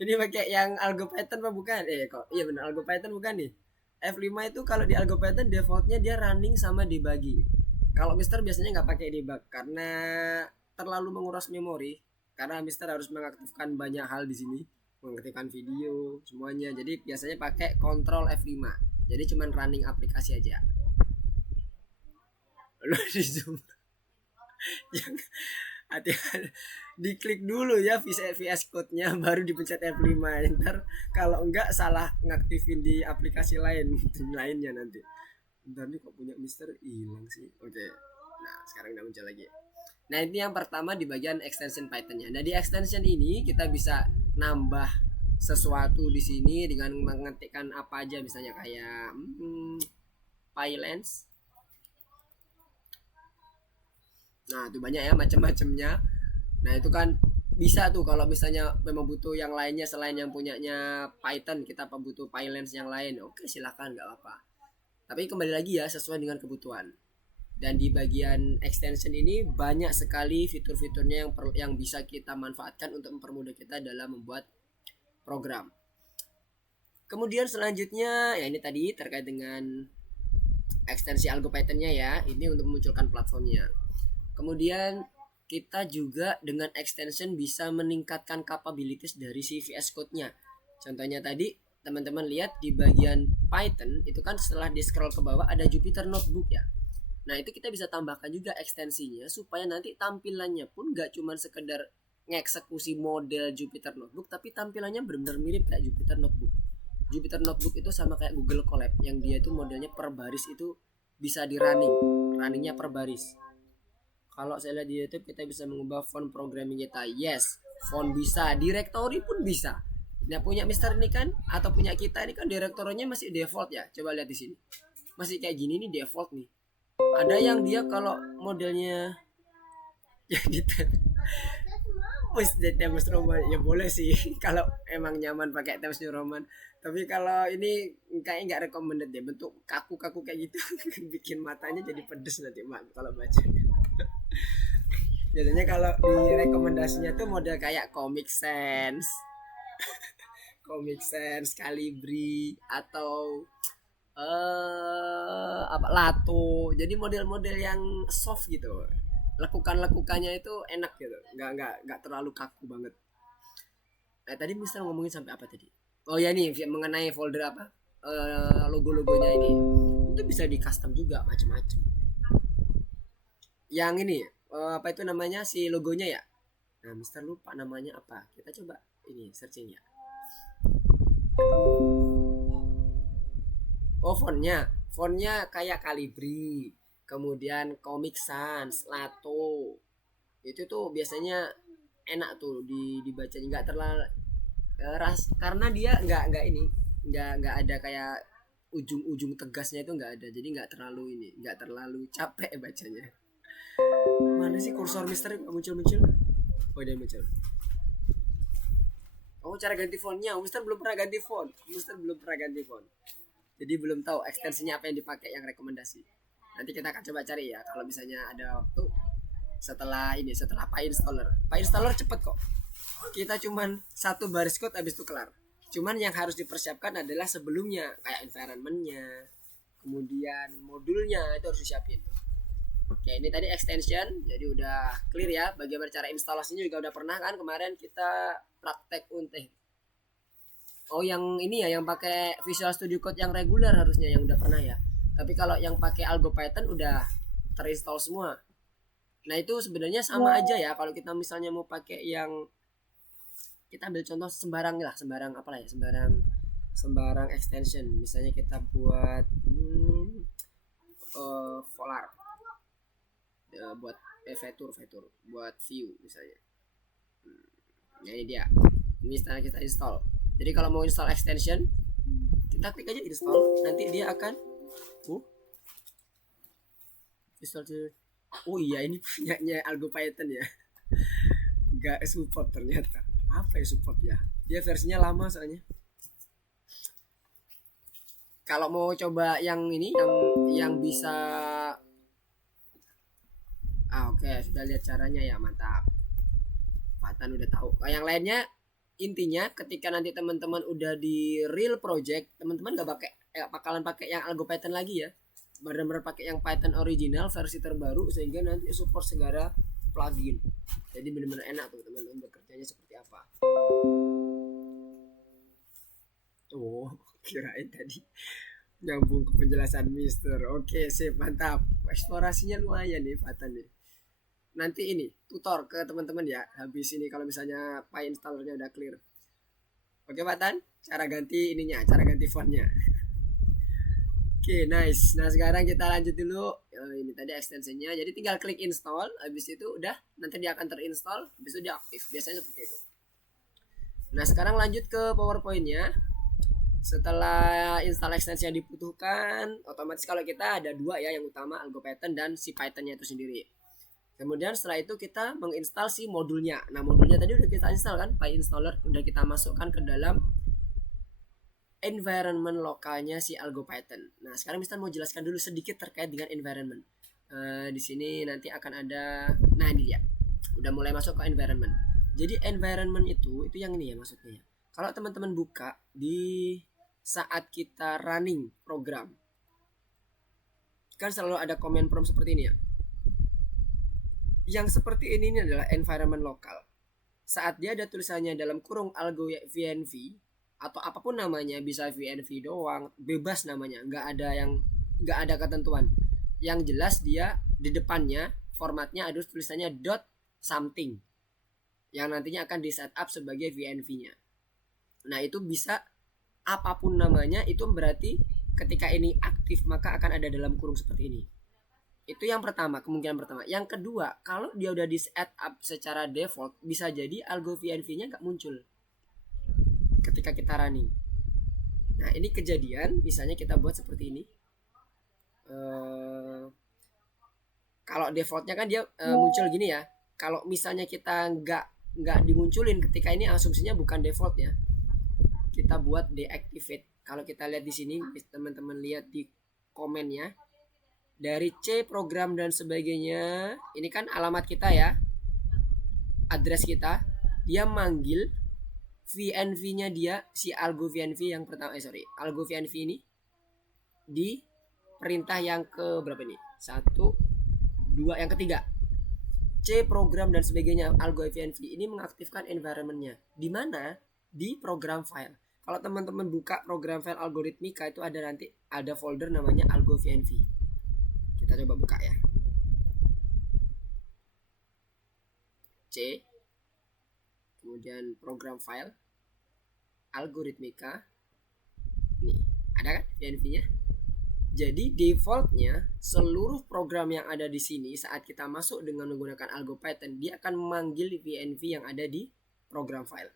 Ini pakai yang Algo Python apa bukan? Kok iya benar Algo Python bukan nih? F5 itu kalau di Algo Python defaultnya dia running sama debugging. Kalau Mister biasanya nggak pakai debug karena terlalu menguras memori. Karena Mister harus mengaktifkan banyak hal di sini, mengaktifkan video semuanya. Jadi biasanya pakai Control F5. Jadi cuman running aplikasi aja. Lo di zoom. Hati-hati, diklik dulu ya VS Code-nya baru dipencet F5. Ntar kalau enggak salah ngaktifin di aplikasi lainnya nanti. Ntar nih kok punya Mister hilang sih. Oke. Nah, sekarang udah muncul lagi. Nah, ini yang pertama di bagian extension Python-nya. Nah, di extension ini kita bisa nambah sesuatu di sini dengan mengetikkan apa aja, misalnya kayak PyLens. Nah, itu banyak ya macam-macamnya. Nah, itu kan bisa tuh kalau misalnya memang butuh yang lainnya selain yang punyanya Python, kita butuh PyLens yang lain. Oke, silakan, nggak apa-apa. Tapi kembali lagi ya sesuai dengan kebutuhan. Dan di bagian extension ini banyak sekali fitur-fiturnya yang bisa kita manfaatkan untuk mempermudah kita dalam membuat program. Kemudian selanjutnya ya ini tadi terkait dengan ekstensi Algo Python-nya ya. Ini untuk memunculkan platformnya. Kemudian kita juga dengan extension bisa meningkatkan capabilities dari si VS Code-nya. Contohnya tadi teman-teman lihat di bagian Python itu kan setelah di scroll ke bawah ada Jupyter Notebook ya. Nah, itu kita bisa tambahkan juga ekstensinya supaya nanti tampilannya pun gak cuma sekedar ngeksekusi model Jupyter Notebook, tapi tampilannya benar-benar mirip kayak Jupyter Notebook. Jupyter Notebook itu sama kayak Google Colab yang dia itu modelnya per baris itu bisa di runningnya per baris. Kalau saya lihat di YouTube kita bisa mengubah font programming kita. Yes, font bisa, directory pun bisa. Nah, punya Mister ini kan atau punya kita ini kan direktorinya masih default ya. Coba lihat di sini. Masih kayak gini nih default nih. Ada yang dia kalau modelnya ya gitu. Wis Times New Roman ya boleh sih kalau emang nyaman pakai Times New Roman. Tapi kalau ini kayaknya nggak recommended deh, bentuk kaku-kaku kayak gitu bikin matanya jadi pedes nanti mak kalau baca. Biasanya kalau di rekomendasinya tuh model kayak Comic Sans, Comic Sans, Calibri atau apa lato, jadi model-model yang soft gitu, lekukannya itu enak gitu, nggak terlalu kaku banget. Tadi Mister ngomongin sampai apa tadi? Oh ya nih mengenai folder apa, logo-logonya ini itu bisa di custom juga macam-macam. Yang ini apa itu namanya si logonya ya? Nah Mister lupa namanya apa, kita coba ini searching ya. Oh fontnya kayak Calibri, kemudian Comic Sans, Lato. Itu tuh biasanya enak tuh dibaca, nggak terlalu karena dia nggak ini, nggak ada kayak ujung-ujung tegasnya itu nggak ada, jadi nggak terlalu ini, nggak terlalu capek bacanya. Mana sih kursor Mister muncul-muncul? Oh dia muncul. Oh cara ganti fontnya, Mister belum pernah ganti font. Mister belum pernah ganti font. Jadi belum tahu ekstensinya apa yang dipakai yang rekomendasi. Nanti kita akan coba cari ya kalau misalnya ada waktu setelah PyInstaller. PyInstaller cepet kok. Kita cuman satu baris code habis itu kelar. Cuman yang harus dipersiapkan adalah sebelumnya kayak environmentnya, kemudian modulnya itu harus disiapin. Oke, ini tadi extension, jadi udah clear ya. Bagaimana cara instalasinya juga udah pernah kan kemarin kita praktek untuk. Oh yang ini ya, yang pakai Visual Studio Code yang reguler harusnya yang udah pernah ya. Tapi kalau yang pakai Algo Python udah terinstall semua. Nah itu sebenarnya sama aja ya. Kalau kita misalnya mau pakai yang, kita ambil contoh sembarang lah, sembarang apa lah ya, sembarang extension. Misalnya kita buat Volar, buat Vetur, buat view misalnya. Nah ini dia. Ini setelah kita install. Jadi kalau mau install extension, kita klik aja install, nanti dia akan install. Oh iya ini punyanya Algo Python ya. Gak support ternyata. Apa ya support ya? Dia versinya lama soalnya. Kalau mau coba yang ini, yang bisa, oke, sudah lihat caranya ya, mantap. Fatan udah tahu. Yang lainnya intinya ketika nanti teman-teman udah di real project, teman-teman gak bakalan pakai yang Algo Python lagi ya, benar-benar pakai yang Python original versi terbaru, sehingga nanti support segala plugin. Jadi benar-benar enak tuh teman-teman bekerjanya seperti apa. Oh kirain tadi nyambung ke penjelasan Mister. Oke sip, mantap, eksplorasinya lumayan nih Fatan nih. Nanti ini tutor ke teman-teman ya habis ini kalau misalnya PyInstallernya udah clear. Oke Pak Tan, cara ganti ininya, cara ganti fontnya. Oke nice. Nah sekarang kita lanjut dulu. Ini tadi extensionnya, jadi tinggal klik install, habis itu udah nanti dia akan terinstall, habis itu dia aktif, biasanya seperti itu. Nah sekarang lanjut ke PowerPoint-nya. Setelah install extension yang dibutuhkan, otomatis kalau kita ada dua ya, yang utama Algo Python dan si Python-nya itu sendiri. Kemudian setelah itu kita menginstal si modulnya. Nah modulnya tadi udah kita install kan, PyInstaller udah kita masukkan ke dalam environment lokalnya si Algo Python. Nah sekarang Mister mau jelaskan dulu sedikit terkait dengan environment. Di sini nanti akan ada, nah ini dia, udah mulai masuk ke environment. Jadi environment itu yang ini ya maksudnya ya. Kalau teman-teman buka di saat kita running program, kan selalu ada command prompt seperti ini ya. Yang seperti ini adalah environment lokal. Saat dia ada tulisannya dalam kurung Algo VNV atau apapun namanya, bisa VNV doang, bebas namanya, nggak ada ketentuan. Yang jelas dia di depannya formatnya ada tulisannya dot something yang nantinya akan di setup sebagai VNV-nya. Nah itu bisa apapun namanya, itu berarti ketika ini aktif maka akan ada dalam kurung seperti ini. Itu yang pertama, kemungkinan pertama. Yang kedua, kalau dia udah di set up secara default, bisa jadi Algo VNV-nya nggak muncul ketika kita running. Nah ini kejadian, misalnya kita buat seperti ini. Kalau defaultnya kan dia muncul gini ya. Kalau misalnya kita nggak dimunculin ketika ini, asumsinya bukan default ya. Kita buat deactivate. Kalau kita lihat di sini, teman-teman lihat di komennya. Dari C program dan sebagainya, ini kan alamat kita ya, address kita. Dia manggil VNV-nya dia, si Algo VNV yang pertama, Algo VNV ini di perintah yang ke berapa nih? 1, 2, yang ketiga. C program dan sebagainya, algo VNV ini mengaktifkan environmentnya. Di mana? Di program file. Kalau teman-teman buka program file algoritmika itu ada nanti ada folder namanya algo VNV. Kita coba buka ya. C, kemudian program file algoritmika. Nih, ada kan VNV-nya? Jadi defaultnya seluruh program yang ada di sini saat kita masuk dengan menggunakan algo Python, dia akan memanggil VNV yang ada di program file.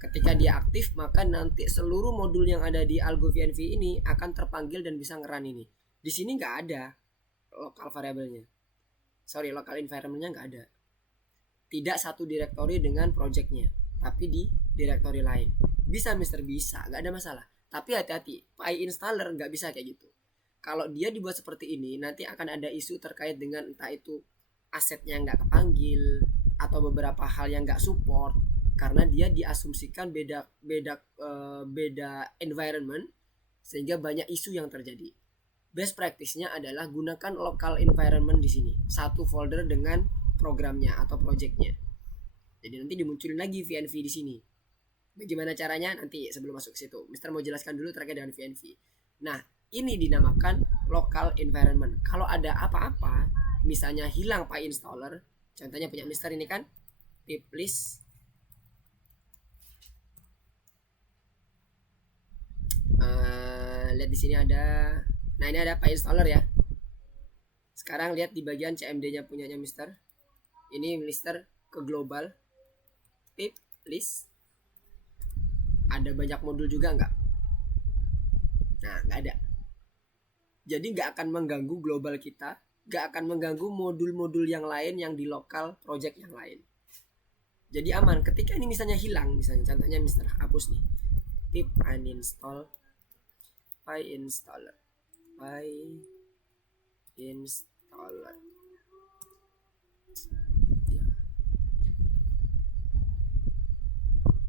Ketika dia aktif, maka nanti seluruh modul yang ada di algo VNV ini akan terpanggil dan bisa ngeran ini. Di sini nggak ada lokal variabelnya. Lokal environmentnya nggak ada. Tidak satu direktori dengan projectnya, tapi di direktori lain. Bisa Mister, bisa, nggak ada masalah. Tapi hati-hati, PyInstaller nggak bisa kayak gitu. Kalau dia dibuat seperti ini, nanti akan ada isu terkait dengan entah itu asetnya nggak kepanggil atau beberapa hal yang nggak support karena dia diasumsikan beda environment, sehingga banyak isu yang terjadi. Best practice-nya adalah gunakan local environment di sini, satu folder dengan programnya atau projectnya. Jadi nanti dimunculin lagi VNV di sini. Bagaimana caranya nanti sebelum masuk ke situ. Mister mau jelaskan dulu terkait dengan VNV. Nah, ini dinamakan local environment. Kalau ada apa-apa, misalnya hilang PyInstaller, contohnya punya Mister ini kan, pip list lihat di sini ada. Nah, ini ada PyInstaller ya. Sekarang lihat di bagian CMD-nya punyanya Mister. Ini Mister ke global, pip list. Ada banyak modul juga nggak? Nah, nggak ada. Jadi nggak akan mengganggu global kita, nggak akan mengganggu modul-modul yang lain yang di lokal project yang lain. Jadi aman. Ketika ini misalnya hilang, misalnya contohnya Mister hapus nih, pip uninstall PyInstaller,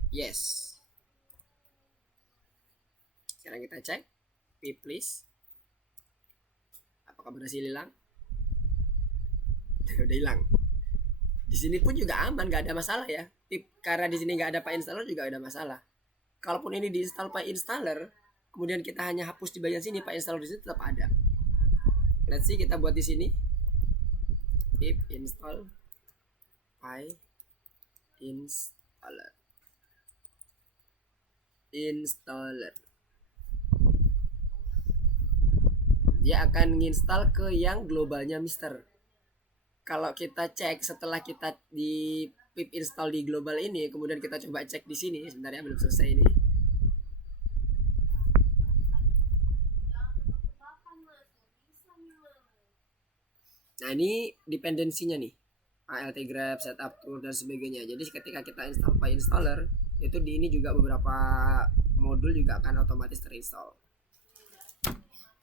yes. Sekarang kita cek pip list apakah berhasil hilang. Udah hilang. Di sini pun juga aman, nggak ada masalah ya. Pip, karena di sini nggak ada PyInstaller juga ada masalah. Kalaupun ini diinstal PyInstaller, kemudian kita hanya hapus di bagian sini, PyInstaller di sini tetap ada. Let's see, kita buat di sini pip install installer. Dia akan menginstal ke yang globalnya Mister. Kalau kita cek setelah kita di pip install di global ini, kemudian kita coba cek di sini, sebentar ya, belum selesai ini. Nah, ini dependensinya nih, alt grep, setup tool dan sebagainya. Jadi ketika kita install PyInstaller, itu di ini juga beberapa modul juga akan otomatis terinstall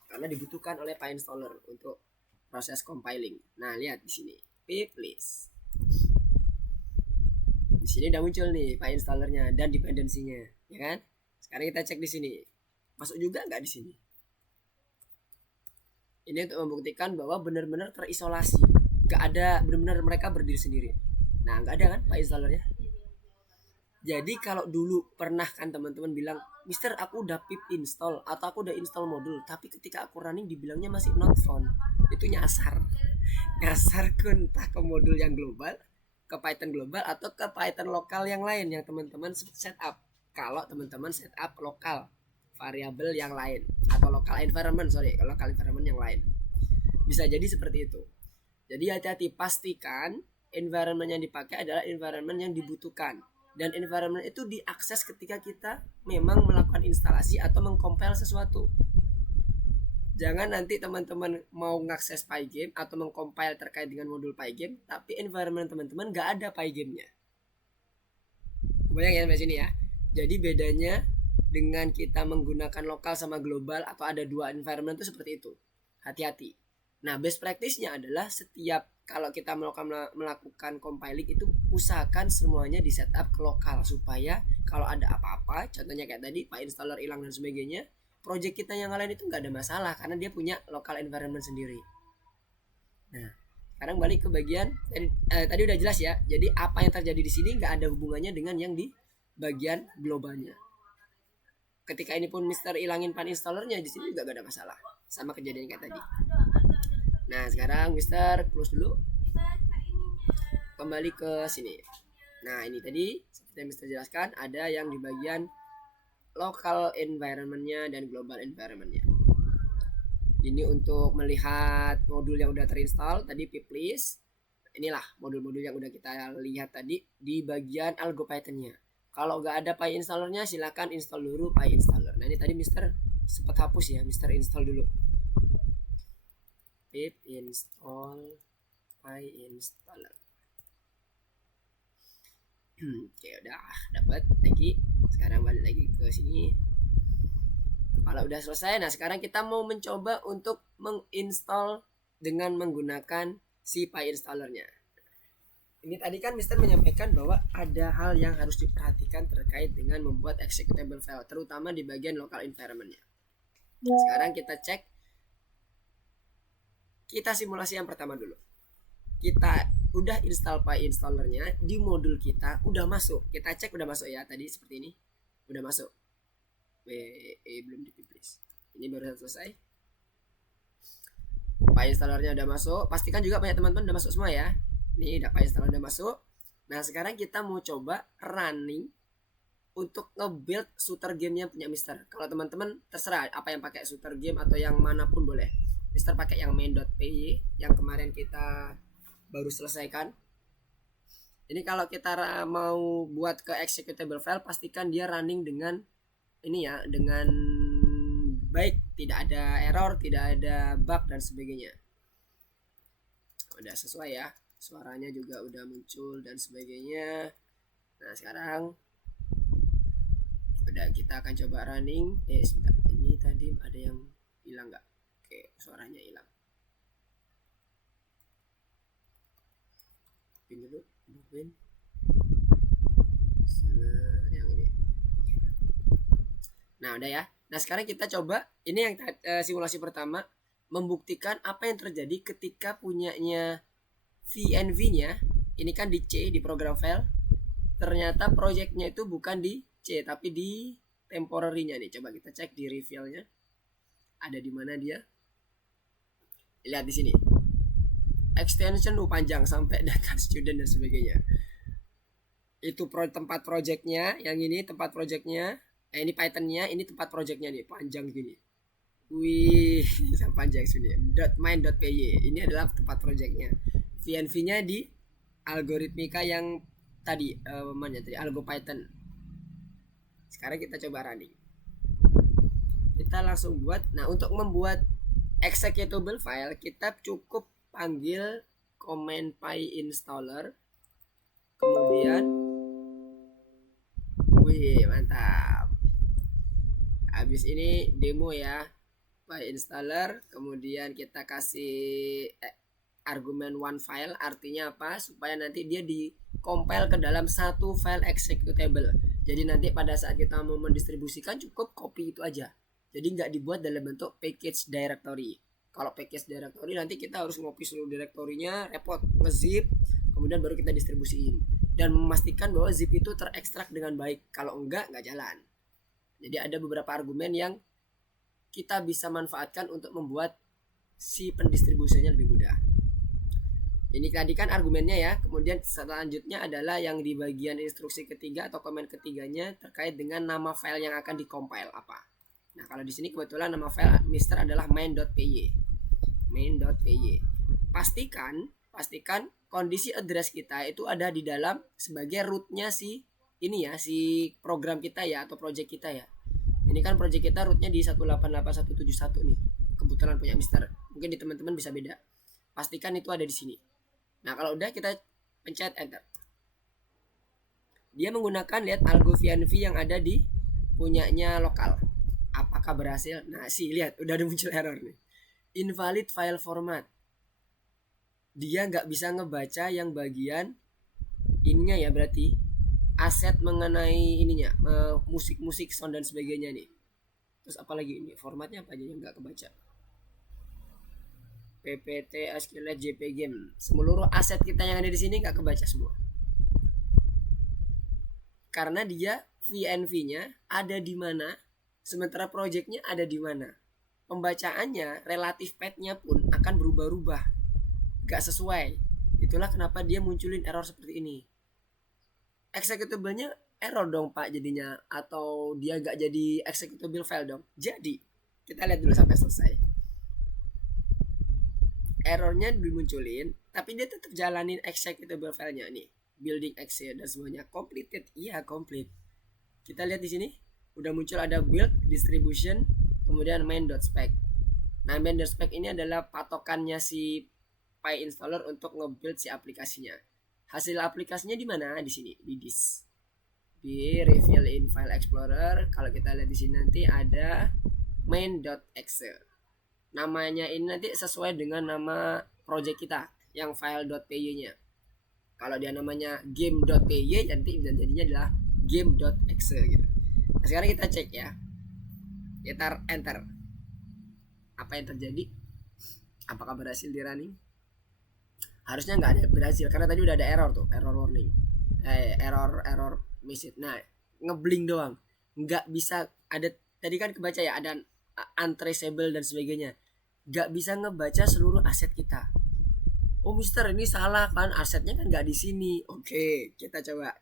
karena dibutuhkan oleh PyInstaller untuk proses compiling. Nah, lihat di sini pip list. Di sini udah muncul nih PyInstallernya dan dependensinya, ya kan? Sekarang kita cek di sini, masuk juga nggak di sini? Ini untuk membuktikan bahwa benar-benar terisolasi, nggak ada, benar-benar mereka berdiri sendiri. Nah, nggak ada kan PyInstallernya? Jadi kalau dulu pernah kan teman-teman bilang, Mister aku udah pip install atau aku udah install modul, tapi ketika aku running dibilangnya masih not found. Itu nyasar ke entah ke modul yang global, ke Python global atau ke Python lokal yang lain yang teman-teman setup. Kalau teman-teman setup lokal variabel yang lain atau local environment, local environment yang lain, bisa jadi seperti itu. Jadi hati-hati, pastikan environment yang dipakai adalah environment yang dibutuhkan. Dan environment itu diakses ketika kita memang melakukan instalasi atau mengcompile sesuatu. Jangan nanti teman-teman mau ngakses Pygame atau mengcompile terkait dengan modul Pygame, tapi environment teman-teman nggak ada Pygamenya. Kebayang ya sampai sini ya. Jadi bedanya dengan kita menggunakan lokal sama global atau ada dua environment itu seperti itu. Hati-hati. Nah, best practice-nya adalah setiap kalau kita melakukan compiling itu usahakan semuanya di setup ke lokal supaya kalau ada apa-apa, contohnya kayak tadi PyInstaller hilang dan sebagainya, project kita yang lain itu nggak ada masalah karena dia punya local environment sendiri. Nah, sekarang balik ke bagian tadi udah jelas ya. Jadi apa yang terjadi di sini nggak ada hubungannya dengan yang di bagian globalnya. Ketika ini pun Mister ilangin pan installernya, di sini juga gak ada masalah, sama kejadian kayak tadi. Nah sekarang Mister close dulu, kembali ke sini. Nah ini tadi seperti yang Mister jelaskan, ada yang di bagian local environmentnya dan global environmentnya. Ini untuk melihat modul yang udah terinstall tadi piplist. Inilah modul-modul yang udah kita lihat tadi di bagian algo Python-nya. Kalau nggak ada PyInstallernya silakan install dulu PyInstaller. Nah ini tadi Mister sempat hapus ya, Mister install dulu. Pip install PyInstaller. Oke udah dapat lagi. Sekarang balik lagi ke sini. Kalau udah selesai, nah sekarang kita mau mencoba untuk menginstall dengan menggunakan si PyInstallernya. Ini tadi kan Mister menyampaikan bahwa ada hal yang harus diperhatikan terkait dengan membuat executable file, terutama di bagian local environment-nya. Sekarang kita cek, kita simulasi yang pertama dulu. Kita udah install PyInstallernya di modul kita, udah masuk. Kita cek udah masuk ya, tadi seperti ini, udah masuk. Belum dipublish. Ini baru selesai. PyInstallernya udah masuk, pastikan juga banyak teman-teman udah masuk semua ya. Ini PyInstaller udah masuk. Nah sekarang kita mau coba running untuk nge-build shooter gamenya punya Mister. Kalau teman-teman terserah apa yang pakai shooter game atau yang manapun boleh. Mister pakai yang main.py yang kemarin kita baru selesaikan. Ini kalau kita mau buat ke executable file, pastikan dia running dengan ini ya, dengan baik, tidak ada error, tidak ada bug dan sebagainya. Udah sesuai ya, suaranya juga udah muncul dan sebagainya. Nah sekarang udah, kita akan coba running. Sebentar, ini tadi ada yang hilang nggak? Oke, suaranya hilang. Pin dulu, pin yang ini. Nah udah ya. Nah sekarang kita coba, ini yang simulasi pertama, membuktikan apa yang terjadi ketika punyanya VNV-nya, ini kan di C, di program file, ternyata projectnya itu bukan di C tapi di temporary-nya nih. Coba kita cek di reveal-nya, ada di mana dia. Lihat di sini, extension panjang sampai data student dan sebagainya. Itu tempat projectnya, yang ini tempat projectnya, ini Python-nya, ini tempat projectnya nih, panjang gini. Wih, panjang sini. .main.py, ini adalah tempat projectnya. VNV-nya di algoritmika yang tadi mana tadi, algo Python. Sekarang kita coba running. Kita langsung buat. Nah untuk membuat executable file, kita cukup panggil command PyInstaller. Kemudian, wih mantap. Habis ini demo ya, PyInstaller. Kemudian kita kasih argumen one file, artinya apa? Supaya nanti dia di-compile ke dalam satu file executable. Jadi nanti pada saat kita mau mendistribusikan cukup copy itu aja. Jadi nggak dibuat dalam bentuk package directory. Kalau package directory nanti kita harus ngopi seluruh directory-nya, repot, nge-zip, kemudian baru kita distribusiin. Dan memastikan bahwa zip itu terekstrak dengan baik. Kalau enggak jalan. Jadi ada beberapa argumen yang kita bisa manfaatkan untuk membuat si pendistribusinya lebih mudah. Ini tadi kan argumennya ya. Kemudian selanjutnya adalah yang di bagian instruksi ketiga atau komen ketiganya terkait dengan nama file yang akan dikompil apa. Nah kalau di sini kebetulan nama file Mister adalah main.py. Main.py. Pastikan kondisi address kita itu ada di dalam sebagai rootnya si ini ya, si program kita ya atau project kita ya. Ini kan project kita rootnya di 188171 nih. Kebetulan punya Mister. Mungkin di teman-teman bisa beda. Pastikan itu ada di sini. Nah kalau udah kita pencet enter. Dia menggunakan lihat algo VNV yang ada di punyanya lokal. Apakah berhasil? Nah lihat udah ada muncul error nih. Invalid file format. Dia nggak bisa ngebaca yang bagian ininya ya, berarti aset mengenai ininya, musik-musik sound dan sebagainya nih. Terus apalagi ini formatnya apa aja yang nggak kebaca? PPT, SQLite, JPG, seluruh aset kita yang ada di sini nggak kebaca semua. Karena dia VNV-nya ada di mana, sementara projectnya ada di mana. Pembacaannya, relatif path-nya pun akan berubah-ubah, nggak sesuai. Itulah kenapa dia munculin error seperti ini. Executable-nya error dong Pak jadinya, atau dia nggak jadi executable file dong. Jadi kita lihat dulu sampai selesai. Errornya dimunculin, tapi dia tetap jalanin executable filenya nih, building exe dan semuanya completed, iya complete. Kita lihat di sini udah muncul ada build, distribution, kemudian main.spec. Nah main.spec ini adalah patokannya si PyInstaller untuk nge-build si aplikasinya. Hasil aplikasinya di mana? Di sini, di this, di reveal in file explorer. Kalau kita lihat di sini nanti ada main.exe. Namanya ini nanti sesuai dengan nama project kita yang file.py-nya. Kalau dia namanya game.py nanti jadinya adalah game.exe gitu. Nah, sekarang kita cek ya. Kita enter. Apa yang terjadi? Apakah berhasil di running? Harusnya nggak ada berhasil karena tadi udah ada error tuh, error warning. Error message. Nah, ngeblink doang. Nggak bisa ada, tadi kan kebaca ya ada untraceable dan sebagainya. Nggak bisa ngebaca seluruh aset kita. Oh mister ini salah kan, asetnya kan nggak di sini. Oke, kita coba.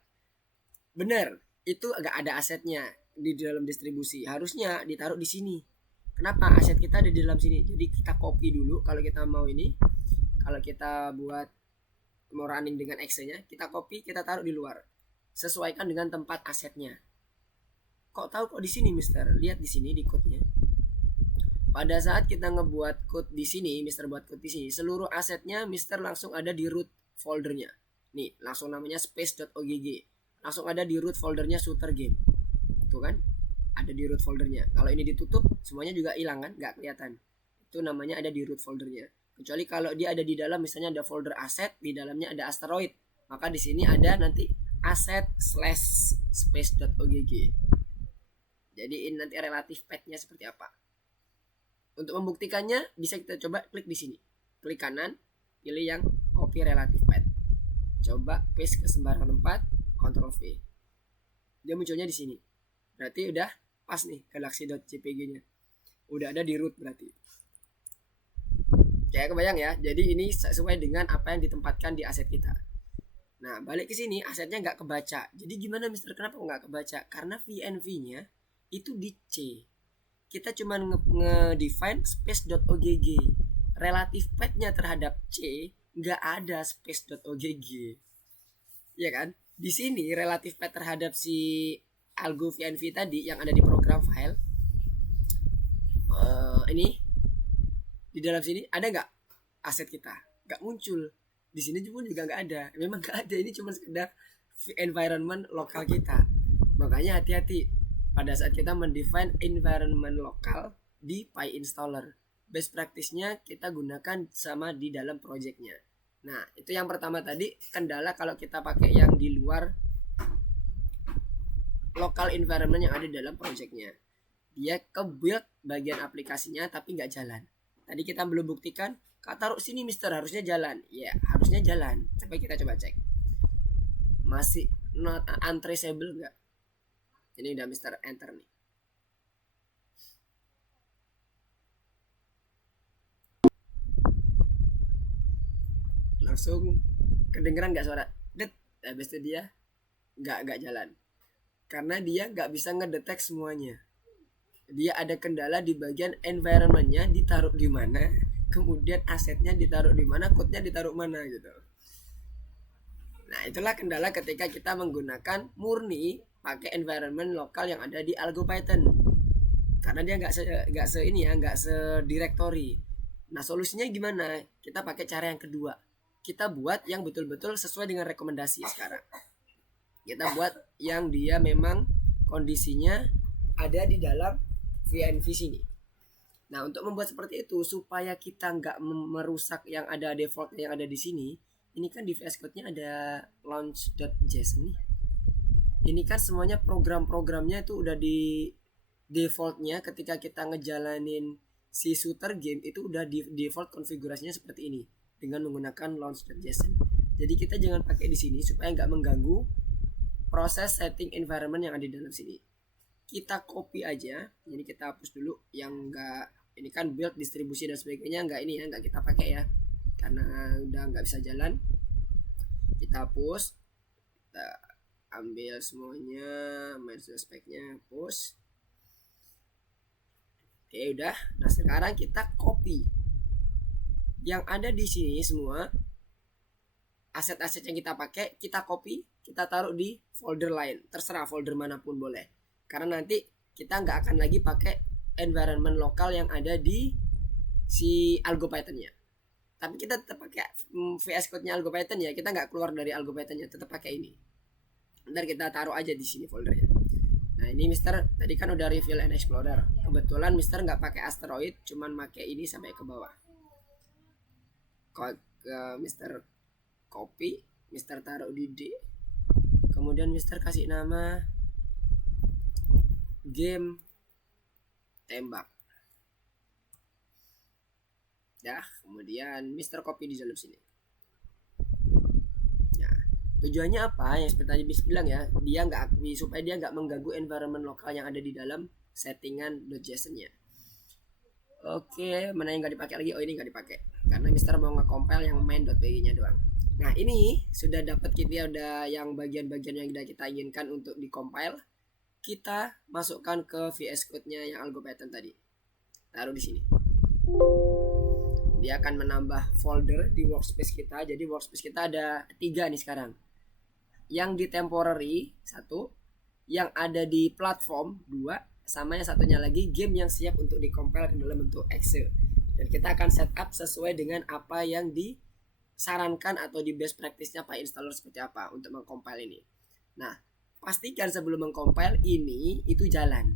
Bener, itu nggak ada asetnya di dalam distribusi. Harusnya ditaruh di sini. Kenapa? Aset kita ada di dalam sini. Jadi kita copy dulu kalau kita mau ini. Kalau kita buat mau running dengan exe-nya, kita copy, kita taruh di luar. Sesuaikan dengan tempat asetnya. Kok tahu kok di sini mister? Lihat di sini di code-nya. Pada saat kita ngebuat code di sini, Mister buat code di sini, seluruh asetnya Mister langsung ada di root foldernya. Nih, langsung namanya space.ogg. Langsung ada di root foldernya shooter game. Tuh kan? Ada di root foldernya. Kalau ini ditutup, semuanya juga hilang kan? Nggak kelihatan. Itu namanya ada di root foldernya. Kecuali kalau dia ada di dalam, misalnya ada folder aset, di dalamnya ada asteroid. Maka di sini ada nanti aset/space.ogg. Jadi ini nanti relatif path-nya seperti apa. Untuk membuktikannya bisa kita coba klik di sini. Klik kanan, pilih yang copy relative path. Coba paste ke sembarang tempat, Ctrl V. Dia munculnya di sini. Berarti udah pas nih galaxy.jpg-nya. Udah ada di root berarti. Kayak kebayang ya. Jadi ini sesuai dengan apa yang ditempatkan di aset kita. Nah, balik ke sini asetnya nggak kebaca. Jadi gimana Mister? Kenapa nggak kebaca? Karena VNV-nya itu di C. Kita cuma nge-define space.ogg. Relative path-nya terhadap C nggak ada space.ogg. Ya kan? Di sini relative path terhadap si algo VNV tadi yang ada di program file. Ini di dalam sini ada nggak aset kita? Nggak muncul. Di sini pun juga nggak ada. Memang nggak ada. Ini cuma sekedar environment lokal kita. Makanya hati-hati pada saat kita mendefine environment lokal di PyInstaller. Best practice-nya kita gunakan sama di dalam project-nya. Nah, itu yang pertama tadi, kendala kalau kita pakai yang di luar local environment yang ada di dalam project-nya. Dia ke-build bagian aplikasinya tapi nggak jalan. Tadi kita belum buktikan, Kak taruh sini mister, harusnya jalan. Ya, harusnya jalan. Coba kita coba cek. Masih not untraceable nggak? Ini udah Mister enter nih. Langsung kedengeran nggak suara det, habis itu dia nggak jalan karena dia nggak bisa ngedetek semuanya. Dia ada kendala di bagian environmentnya ditaruh di mana, kemudian asetnya ditaruh di mana, code-nya ditaruh mana gitu. Nah itulah kendala ketika kita menggunakan murni pakai environment lokal yang ada di Algo Python, karena dia nggak se ini ya, nggak se directory. Nah solusinya gimana? Kita pakai cara yang kedua. Kita buat yang betul-betul sesuai dengan rekomendasi sekarang. Kita buat yang dia memang kondisinya ada di dalam VNV sini. Nah untuk membuat seperti itu supaya kita nggak merusak yang ada default yang ada di sini, ini kan di VS Code-nya ada launch.json nih. Ini kan semuanya program-programnya itu udah defaultnya ketika kita ngejalanin si shooter game itu udah default konfigurasinya seperti ini dengan menggunakan launch.json. Jadi kita jangan pakai di sini supaya nggak mengganggu proses setting environment yang ada di dalam sini. Kita copy aja, jadi kita hapus dulu yang enggak, ini kan build, distribusi dan sebagainya, enggak ini ya, enggak kita pakai ya karena udah nggak bisa jalan. Kita hapus, kita ambil semuanya, main speknya hapus. Oke udah. Nah sekarang kita copy yang ada di sini semua aset-aset yang kita pakai, kita copy, kita taruh di folder lain, terserah folder manapun boleh, karena nanti kita nggak akan lagi pakai environment lokal yang ada di si Algo Python-nya, tapi kita tetap pakai VS Code-nya Algo Python ya, kita nggak keluar dari Algo Python-nya, tetap pakai ini. Ntar kita taruh aja di sini foldernya. Nah ini Mister tadi kan udah reveal and explorer, kebetulan Mister nggak pakai asteroid, cuman pakai ini sampai ke bawah. Ke Mister copy, Mister taruh di D, kemudian Mister kasih nama game tembak. Dah, kemudian Mister copy di dalam sini. Nah, tujuannya apa? Yang seperti tadi Mister bilang ya, dia nggak, supaya dia nggak mengganggu environment lokal yang ada di dalam settingan .json-nya. Oke, mana yang nggak dipakai lagi? Oh ini nggak dipakai, karena Mister mau nge-compile yang main.py-nya doang. Nah ini sudah dapat kita udah yang bagian-bagian yang udah kita inginkan untuk di-compile. Kita masukkan ke VS Code-nya yang Algo Python tadi. Taruh di sini. Dia akan menambah folder di workspace kita. Jadi workspace kita ada 3 nih sekarang. Yang di temporary 1, yang ada di platform 2, sama yang satunya lagi game yang siap untuk di-compile ke dalam bentuk exe. Dan kita akan setup sesuai dengan apa yang disarankan atau di best practice-nya Pak installer seperti apa untuk meng-compile ini. Nah, pastikan sebelum meng-compile ini itu jalan.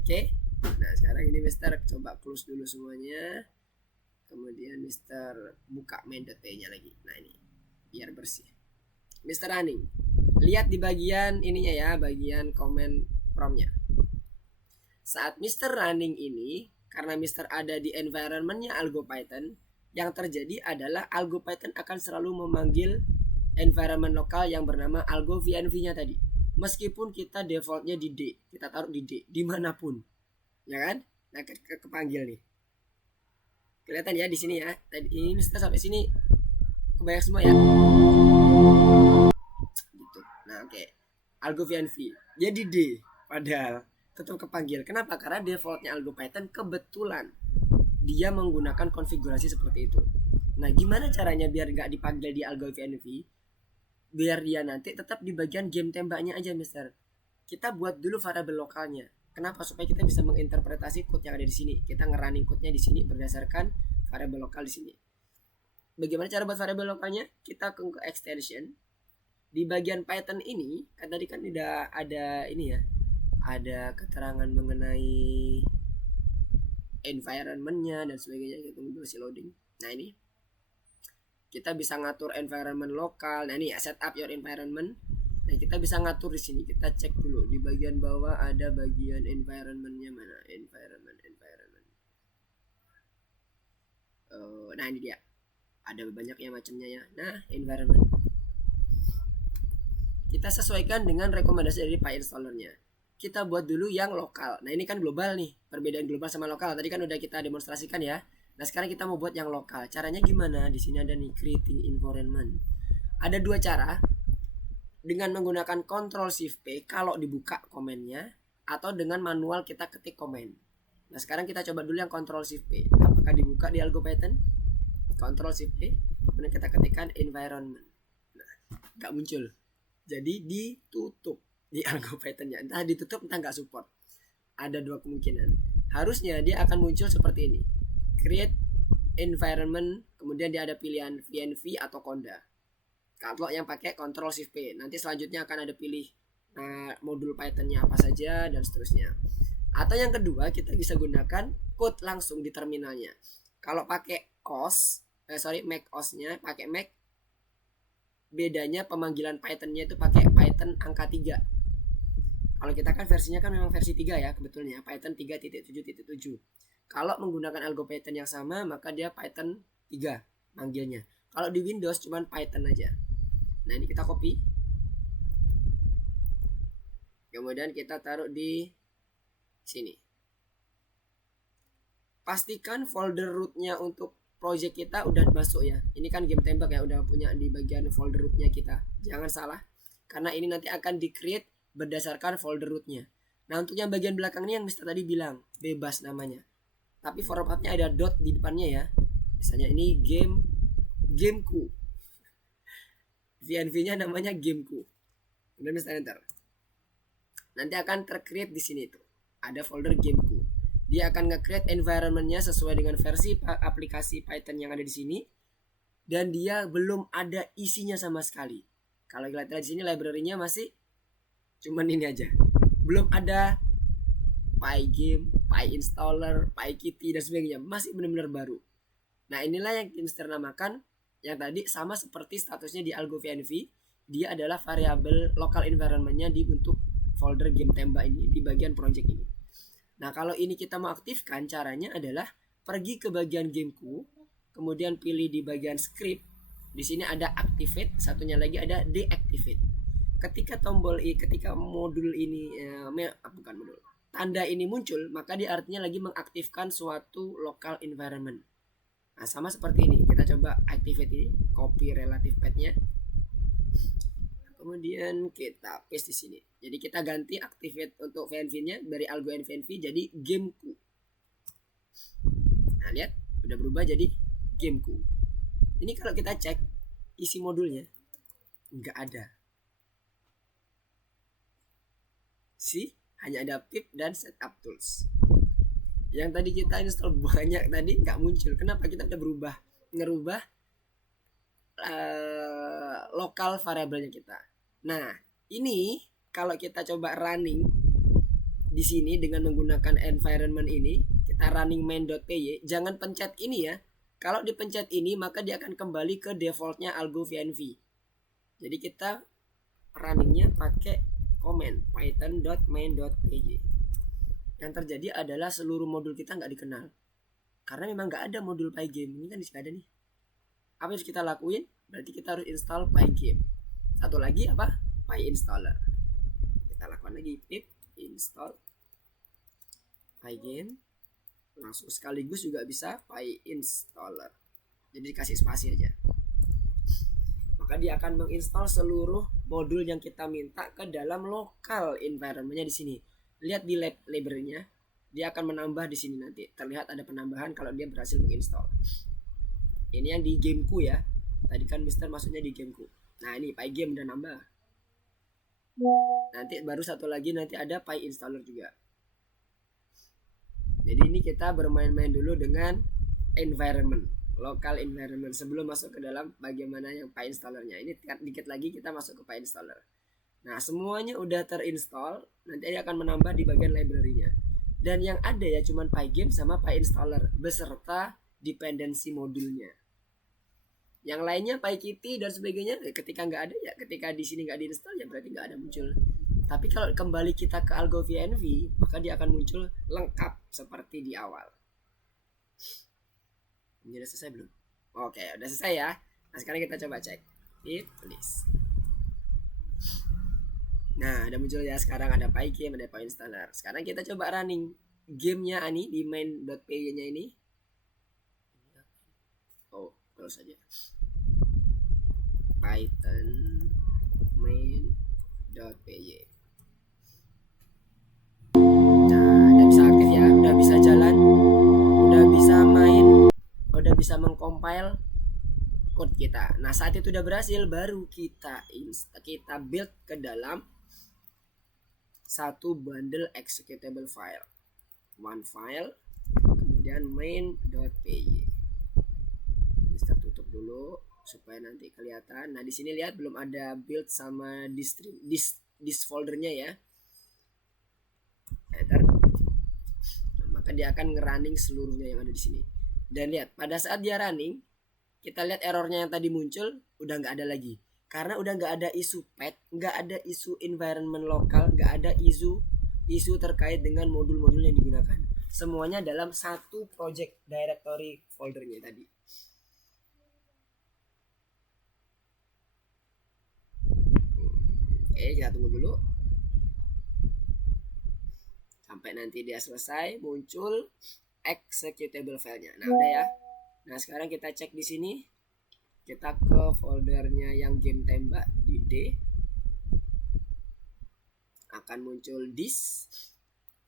Oke? Nah, sekarang ini Mister coba close dulu semuanya. Kemudian Mister buka main.py-nya lagi. Nah, ini biar bersih. Mister running. Lihat di bagian ininya ya, bagian comment prompt-nya. Saat Mister running ini, karena Mister ada di environment-nya Algo Python, yang terjadi adalah Algo Python akan selalu memanggil environment lokal yang bernama Algo VNV-nya tadi. Meskipun kita defaultnya di D, kita taruh di D, dimanapun, ya kan? Nah, kepanggil nih. Kelihatan ya di sini ya. Tadi ini Mister sampai sini kebanyak semua ya. Gitu. Nah, oke. Algo VNV. Jadi D, padahal tetap kepanggil. Kenapa? Karena defaultnya Algo Python kebetulan dia menggunakan konfigurasi seperti itu. Nah, gimana caranya biar nggak dipanggil di Algo VNV? Biar dia nanti tetap di bagian game tembaknya aja, Mister. Kita buat dulu variabel lokalnya. Kenapa? Supaya kita bisa menginterpretasi code yang ada di sini. Kita ngerunning code-nya di sini berdasarkan variabel lokal di sini. Bagaimana cara buat variabel lokalnya? Kita ke extension. Di bagian Python ini, kan tadi kan udah ada ini ya, ada keterangan mengenai environment-nya dan sebagainya. Kita tunggu dulu si loading. Nah ini kita bisa ngatur environment lokal. Nah ini ya, set up your environment. Nah kita bisa ngatur di sini. Kita cek dulu di bagian bawah ada bagian environment-nya mana? Environment. Nah ini dia. Ada banyak ya macamnya ya. Nah environment. Kita sesuaikan dengan rekomendasi dari Pak installernya. Kita buat dulu yang lokal. Nah ini kan global nih, perbedaan global sama lokal. Tadi kan udah kita demonstrasikan ya. Nah sekarang kita mau buat yang lokal. Caranya gimana? Di sini ada nih creating environment. Ada 2 cara. Dengan menggunakan Ctrl Shift P kalau dibuka komennya, atau dengan manual kita ketik komen. Nah sekarang kita coba dulu yang Ctrl Shift P. Apakah dibuka di Algo Python? Ctrl Shift P. Kemudian kita ketikkan environment. Nah nggak muncul. Jadi ditutup di Algo Python-nya, entah ditutup entah nggak support. Ada 2 kemungkinan. Harusnya dia akan muncul seperti ini, create environment, kemudian dia ada pilihan VNV atau Conda. Kalau yang pakai Ctrl Shift P, nanti selanjutnya akan ada pilih modul Python-nya apa saja dan seterusnya. Atau yang kedua, kita bisa gunakan code langsung di terminalnya. Kalau pakai Mac OS-nya pakai Mac, bedanya pemanggilan Python-nya itu pakai Python angka 3. Kalau kita kan versinya kan memang versi 3 ya sebetulnya, Python 3.7.7. Kalau menggunakan algo Python yang sama maka dia Python 3 manggilnya. Kalau di Windows cuman Python aja. Nah ini kita copy, kemudian kita taruh di sini. Pastikan folder rootnya untuk project kita udah masuk ya. Ini kan game tembak ya, udah punya di bagian folder rootnya kita. Jangan salah, karena ini nanti akan di-create berdasarkan folder rootnya. Nah untuk yang bagian belakang ini yang Mister tadi bilang bebas namanya, tapi formatnya ada dot di depannya ya. Misalnya ini gameku, VNV-nya namanya gameku. Kemudian Mister enter. Nanti akan tercreate di sini tuh. Ada folder gameku. Dia akan nge-create environment-nya sesuai dengan versi aplikasi Python yang ada di sini. Dan dia belum ada isinya sama sekali. Kalau kita lihat di sini library-nya masih cuman ini aja. Belum ada Pygame, PyInstaller, PyKitty dan sebagainya. Masih benar-benar baru. Nah inilah yang Mister namakan yang tadi sama seperti statusnya di Algo VNV. Dia adalah variabel local environment-nya di bentuk folder game tembak ini di bagian project ini. Nah kalau ini kita mau aktifkan, caranya adalah pergi ke bagian gameku, kemudian pilih di bagian script. Di sini ada activate, satunya lagi ada deactivate. Ketika modul ini bukan modul, tanda ini muncul, maka dia artinya lagi mengaktifkan suatu local environment. Nah sama seperti ini, kita coba activate ini, copy relative path-nya. Kemudian kita paste di sini. Jadi kita ganti activate untuk VNV-nya dari algo VNV jadi gameku. Nah, lihat udah berubah jadi gameku. Ini kalau kita cek isi modulnya nggak ada. Hanya ada pip dan setup tools. Yang tadi kita install banyak tadi nggak muncul. Kenapa? Kita udah ngerubah lokal variabelnya kita. Nah, ini kalau kita coba running di sini dengan menggunakan environment ini, kita running main.py, jangan pencet ini ya. Kalau dipencet ini maka dia akan kembali ke defaultnya algo VNV. Jadi kita runningnya pakai command python.main.py. Yang terjadi adalah seluruh modul kita nggak dikenal. Karena memang nggak ada modul Pygame. Ini kan di sini ada nih. Apa yang harus kita lakuin? Berarti kita harus install Pygame. Satu lagi apa? PyInstaller. Kita lakukan lagi pip install Pygame. Langsung sekaligus juga bisa PyInstaller. Jadi dikasih spasi aja. Maka dia akan menginstal seluruh modul yang kita minta ke dalam local environment-nya di sini. Lihat di library-nya, dia akan menambah di sini nanti. Terlihat ada penambahan kalau dia berhasil menginstal. Ini yang di gameku ya. Tadi kan Mister maksudnya di gameku. Nah ini Pygame udah nambah. Nanti baru satu lagi nanti ada PyInstaller juga. Jadi ini kita bermain-main dulu dengan environment, local environment sebelum masuk ke dalam bagaimana yang PyInstallernya. Ini dikit lagi kita masuk ke PyInstaller. Nah semuanya udah terinstall. Nanti dia akan menambah di bagian library-nya. Dan yang ada ya cuman Pygame sama PyInstaller beserta dependensi modulnya. Yang lainnya PyKitty dan sebagainya ketika nggak ada ya, ketika di sini nggak diinstal ya berarti nggak ada muncul. Tapi kalau kembali kita ke algo VNV maka dia akan muncul lengkap seperti di awal. Ini udah selesai belum? Oke udah selesai ya. Nah sekarang kita coba cek if list. Nah ada muncul ya, sekarang ada Pygame, ada PyInstaller. Sekarang kita coba running gamenya ini di main.py nya ini. Oh close saja. Python main.py. Nah udah bisa aktif ya, udah bisa jalan, udah bisa main, udah bisa mengcompile code kita. Nah saat itu udah berhasil, baru kita build ke dalam satu bundle executable file, one file, kemudian main.py. Mister tutup dulu supaya nanti kelihatan. Nah di sini lihat belum ada build sama this foldernya ya. Enter. Nah, maka dia akan ngerunning seluruhnya yang ada di sini. Dan lihat pada saat dia running, kita lihat errornya yang tadi muncul udah nggak ada lagi. karena udah nggak ada isu pet, nggak ada isu environment lokal, nggak ada isu terkait dengan modul-modul yang digunakan. Semuanya dalam satu project directory foldernya tadi. Oke, kita tunggu dulu sampai nanti dia selesai muncul executable filenya. Nah, udah ya. Nah, sekarang kita cek di sini. Kita ke foldernya yang game tembak di D. Akan muncul disk.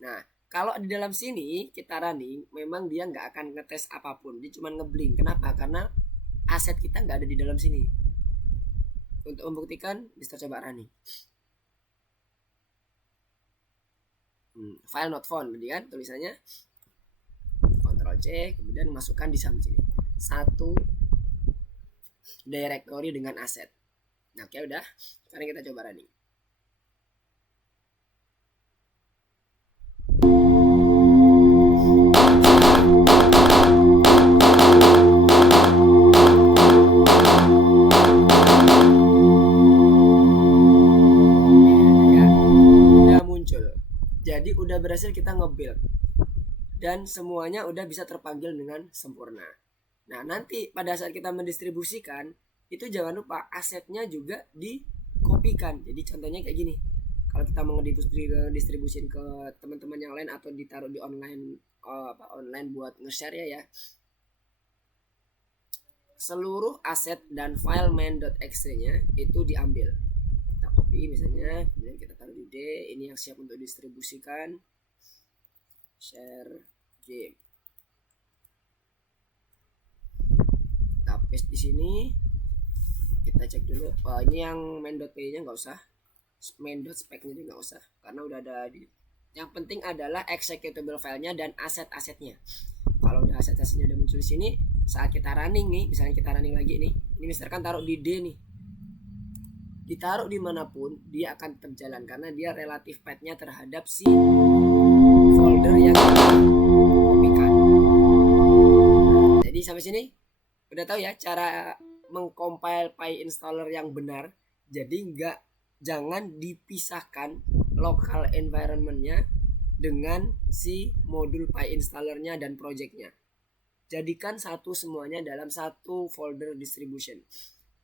Nah, kalau di dalam sini kita running, memang dia nggak akan ngetes apapun. Dia cuma ngeblink. Kenapa? Karena aset kita nggak ada di dalam sini. Untuk membuktikan, bisa coba running. File not found, tadi kan tulisannya. Ctrl C, kemudian masukkan di samping sini. Satu directory dengan aset. Nah, oke udah. Sekarang kita coba running. Jadi udah berhasil kita nge-build dan semuanya udah bisa terpanggil dengan sempurna. Nah, nanti pada saat kita mendistribusikan itu jangan lupa asetnya juga dikopikan. Jadi contohnya kayak gini. Kalau kita mau ngedistribusin ke teman-teman yang lain atau ditaruh di online online buat nge-share ya. Seluruh aset dan file main.exe-nya itu diambil. Kita copy misalnya, kemudian kita taruh di D. Ini yang siap untuk distribusikan. Share game. Kita paste di sini. Kita cek dulu. Ini yang main.py-nya nggak usah. Main.spec-nya juga nggak usah, karena udah ada di. Yang penting adalah executable filenya dan aset-asetnya. Kalau udah aset-asetnya udah muncul di sini, saat kita running nih, misalnya kita running lagi nih, ini misalkan taruh di D nih. Ditaruh dimanapun dia akan tetap jalan karena dia relatif path-nya terhadap si folder yang kita kopikan. Jadi sampai sini udah tahu ya cara mengcompile PyInstaller yang benar. Jadi jangan dipisahkan local environment-nya dengan si modul PyInstallernya dan project-nya. Jadikan satu semuanya dalam satu folder distribution.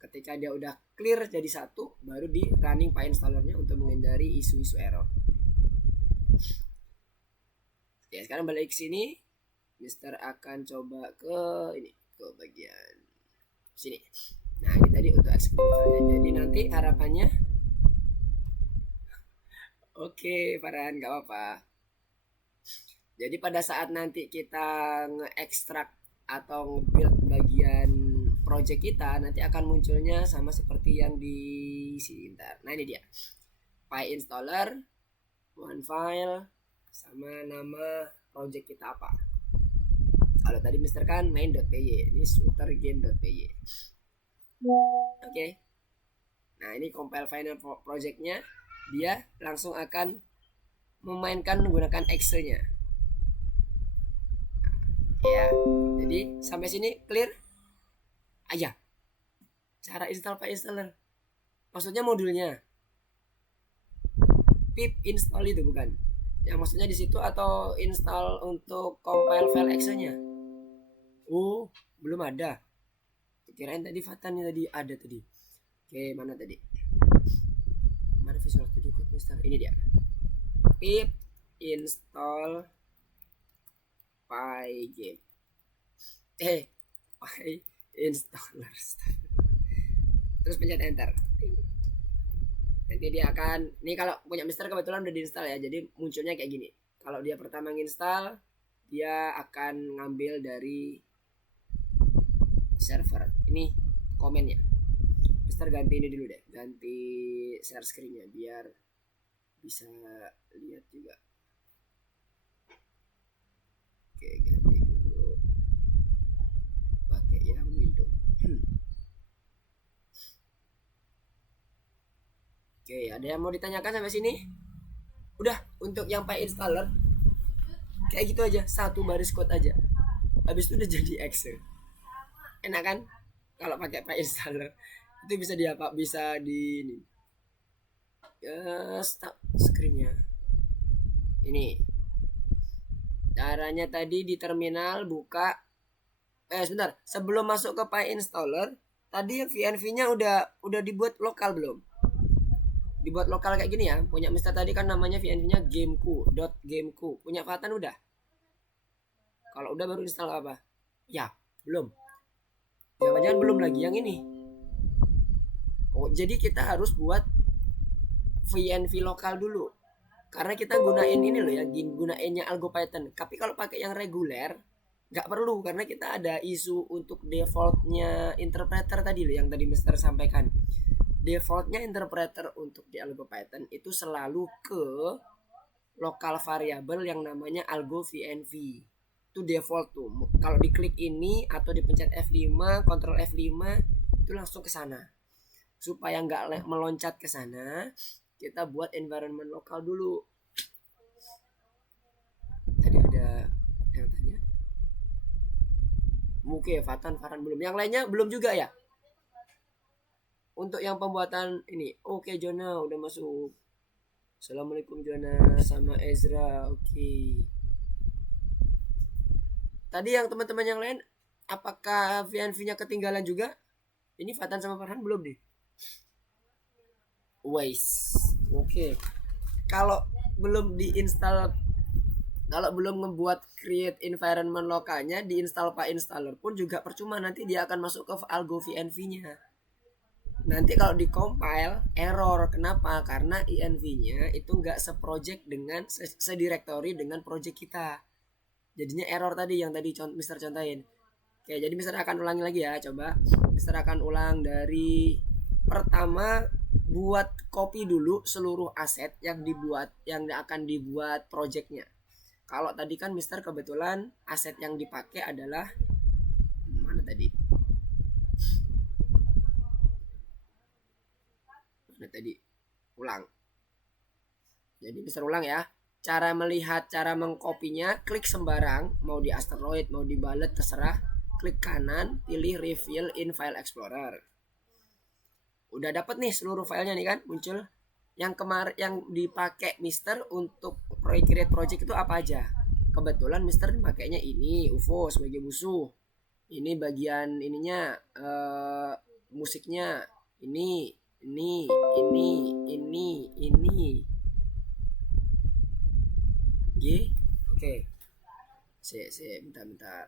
Ketika dia udah clear jadi satu, baru di running PyInstallernya untuk menghindari isu-isu error. Oke, sekarang balik ke sini. Mister akan coba ke ini, ke bagian sini. Nah, ini tadi untuk executable. Jadi nanti harapannya oke, Farhan, gak apa-apa. Jadi pada saat nanti kita nge-extract atau nge-build bagian project kita, nanti akan munculnya sama seperti yang di sini. Nah, ini dia. PyInstaller, one file, sama nama project kita apa. Kalau tadi Mister kan main.py, ini shootergame.py. Oke. Nah, ini compile final projectnya. Dia langsung akan memainkan menggunakan exe-nya. Ya, jadi sampai sini clear aja. Cara install PyInstaller. Maksudnya modulnya. Pip install itu bukan. Yang maksudnya di situ atau install untuk compile file exe-nya. Oh, belum ada. Kirain tadi Fatan tadi ada tadi. Oke, mana tadi? Mana Visual Studio Code Mister? Ini dia. Pip install pygame. PyInstaller. Terus pencet enter. Nanti dia akan, ini kalau punya Mister kebetulan udah diinstal ya, jadi munculnya kayak gini. Kalau dia pertama nginstal, dia akan ngambil dari server. Ini komennya. Mister ganti ini dulu deh, ganti share screen-nya biar bisa lihat juga. Oke, ganti dulu pakai yang Windows. Oke, ada yang mau ditanyakan sampai sini? Udah, untuk yang PyInstaller kayak gitu aja, satu baris code aja. Habis itu udah jadi exe. Enak kan? Kalau pakai PyInstaller. Itu bisa di apa? Bisa di ini. Stop screennya. Ini caranya tadi di terminal buka. Sebentar. Sebelum masuk ke PyInstaller, tadi VNV-nya udah dibuat lokal belum? Dibuat lokal kayak gini ya. Punya Mister tadi kan namanya VNV-nya gameku. Punya Fatan udah? Kalau udah baru install apa? Ya, belum. Jangan-jangan belum lagi yang ini. Oh, jadi kita harus buat VNV lokal dulu. Karena kita gunain ini loh ya, gunainnya Algo Python. Tapi kalau pakai yang reguler, nggak perlu karena kita ada isu untuk defaultnya interpreter tadi loh yang tadi Mister sampaikan. Defaultnya interpreter untuk di Algo Python itu selalu ke lokal variabel yang namanya Algo VNV. Itu default tuh. Kalau diklik ini atau dipencet F5, Ctrl F5 itu langsung ke sana. Supaya nggak meloncat ke sana, kita buat environment lokal dulu. Tadi ada yang tanya. Oke, Farhan belum. Yang lainnya belum juga ya? Untuk yang pembuatan ini. Oke, Jona udah masuk. Assalamualaikum Jona sama Ezra. Oke. Tadi yang teman-teman yang lain, apakah VNV-nya ketinggalan juga? Ini Fatan sama Farhan belum nih? Wais. Oke. Kalau belum diinstal, kalau belum membuat create environment lokalnya, diinstal PyInstaller pun juga percuma, nanti dia akan masuk ke Algo VNV-nya. Nanti kalau di compile error. Kenapa? Karena env-nya itu nggak seproject dengan sedirektori dengan project kita. Jadinya error tadi yang tadi Mister contohin. Oke, jadi Mister akan ulangi lagi ya, coba. Mister akan ulang dari pertama, buat copy dulu seluruh aset yang akan dibuat projectnya. Kalau tadi kan Mister kebetulan aset yang dipakai adalah mana tadi? Tadi ulang. Jadi Mister ulang ya. Cara melihat, cara mengkopinya, klik sembarang, mau di asteroid, mau di bullet, terserah. Klik kanan, pilih reveal in file explorer. Udah dapat nih seluruh filenya nih kan, muncul. Yang kemarin yang dipakai Mister untuk create project itu apa aja? Kebetulan Mister pakainya ini UFO sebagai musuh. Ini bagian ininya musiknya ini. G. Oke. Bentar.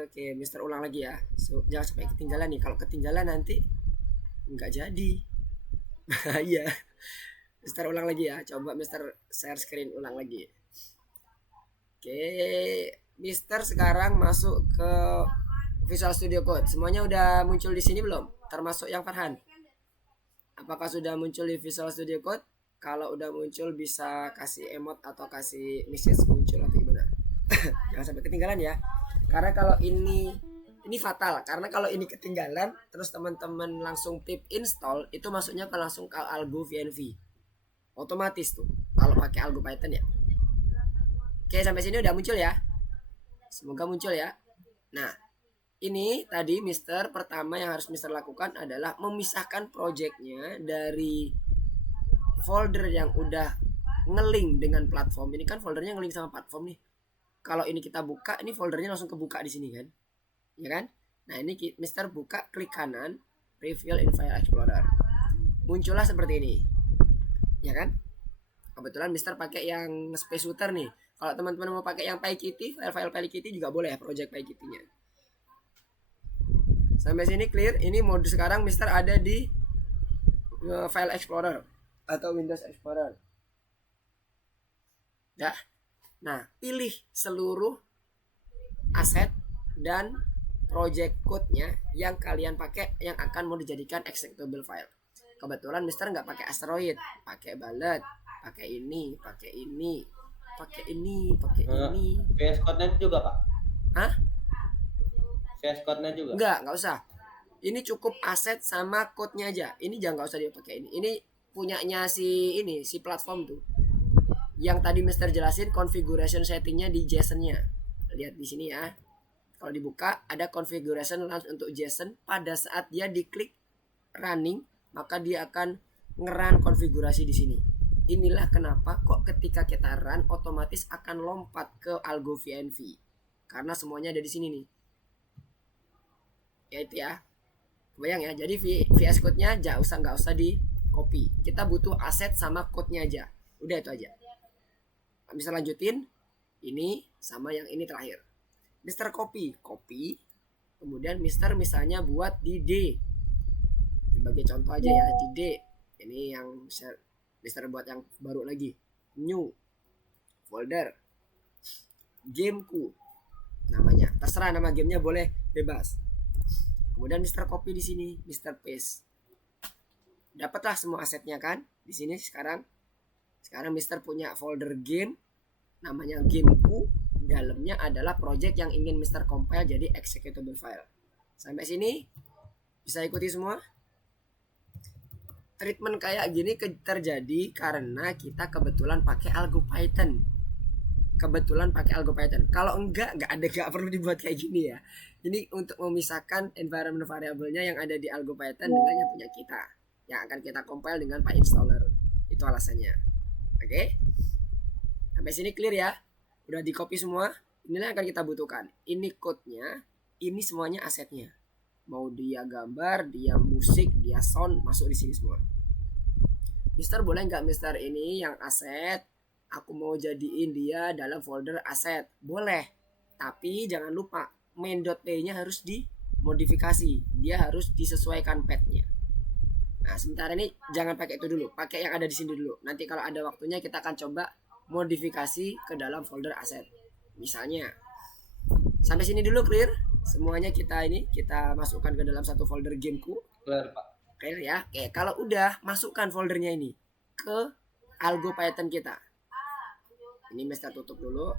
Oke, Mister ulang lagi ya. Jangan sampai ketinggalan nih. Kalau ketinggalan nanti nggak jadi. Bahaya. Mister ulang lagi ya. Coba Mister share screen ulang lagi. Oke, Mister sekarang masuk ke Visual Studio Code. Semuanya udah muncul di sini belum? Termasuk yang Farhan. Apakah sudah muncul di Visual Studio Code? Kalau udah muncul bisa kasih emot atau kasih message muncul atau gimana? Jangan sampai ketinggalan ya. Karena kalau ini fatal. Karena kalau ini ketinggalan terus teman-teman langsung tip install, itu masuknya ke langsung ke Algo VNV. Otomatis tuh kalau pakai Algo Python ya. Oke, sampai sini udah muncul ya. Semoga muncul ya. Nah, ini tadi Mister pertama yang harus Mister lakukan adalah memisahkan projectnya dari folder yang udah ngelink dengan platform. Ini kan foldernya ngelink sama platform nih. Kalau ini kita buka, ini foldernya langsung kebuka di sini kan, ya kan? Nah ini Mister buka, klik kanan, reveal in file explorer, muncullah seperti ini, ya kan? Kebetulan Mister pakai yang space shooter nih. Kalau teman-teman mau pakai yang PyKitty, file-file PyKitty juga boleh, project PyKitty-nya. Sampai sini clear. Ini mode sekarang Mister ada di File Explorer atau Windows Explorer. Ya. Nah, pilih seluruh aset dan project code-nya yang kalian pakai yang akan mau dijadikan executable file. Kebetulan Mister nggak pakai asteroid, pakai bullet, pakai ini. VS Code-nya juga, Pak? Hah? VS Code-nya juga? Nggak usah. Ini cukup aset sama code-nya aja. Ini jangan nggak usah dipakai ini. Ini punyanya si platform tuh. Yang tadi Mister jelasin configuration settingnya di JSON-nya. Lihat di sini ya. Kalau dibuka ada configuration launch untuk JSON. Pada saat dia diklik running, maka dia akan ngeran konfigurasi di sini. Inilah kenapa kok ketika kita run otomatis akan lompat ke algo VNV. Karena semuanya ada di sini nih. Ya itu ya. Kebayang ya. Jadi VS Code-nya nggak usah di copy. Kita butuh aset sama code-nya aja. Udah itu aja. Bisa lanjutin. Ini sama yang ini terakhir. Mister copy. Kemudian Mister misalnya buat di D. Sebagai contoh aja ya, di D. Ini yang Mister buat yang baru lagi. New folder gameku namanya. Terserah nama gamenya, boleh bebas. Kemudian Mister copy di sini, Mister paste. Dapatlah semua asetnya kan di sini sekarang. Sekarang Mister punya folder game namanya gameku. Dalamnya adalah project yang ingin Mister compile jadi executable file. Sampai sini bisa ikuti semua. Treatment kayak gini terjadi karena kita kebetulan pakai algo Python. Kalau enggak perlu dibuat kayak gini ya. Ini untuk memisahkan environment variabelnya yang ada di algo Python dengan yang punya kita, yang akan kita compile dengan PyInstaller. Itu alasannya. Oke? Sampai sini clear ya? Udah di copy semua. Inilah yang akan kita butuhkan. Ini code-nya, ini semuanya asetnya. Mau dia gambar, dia musik, dia sound, masuk di sini semua. Mister boleh nggak Mister ini yang aset, aku mau jadiin dia dalam folder aset? Boleh. Tapi jangan lupa main.py-nya harus dimodifikasi. Dia harus disesuaikan path-nya. Nah, sementara ini jangan pakai itu dulu. Pakai yang ada di sini dulu. Nanti kalau ada waktunya kita akan coba modifikasi ke dalam folder aset. Misalnya sampai sini dulu clear semuanya. Kita masukkan ke dalam satu folder gameku. Clear Pak. Clear ya. Oke, kalau udah masukkan foldernya ini ke algo Python kita. Ini Mister tutup dulu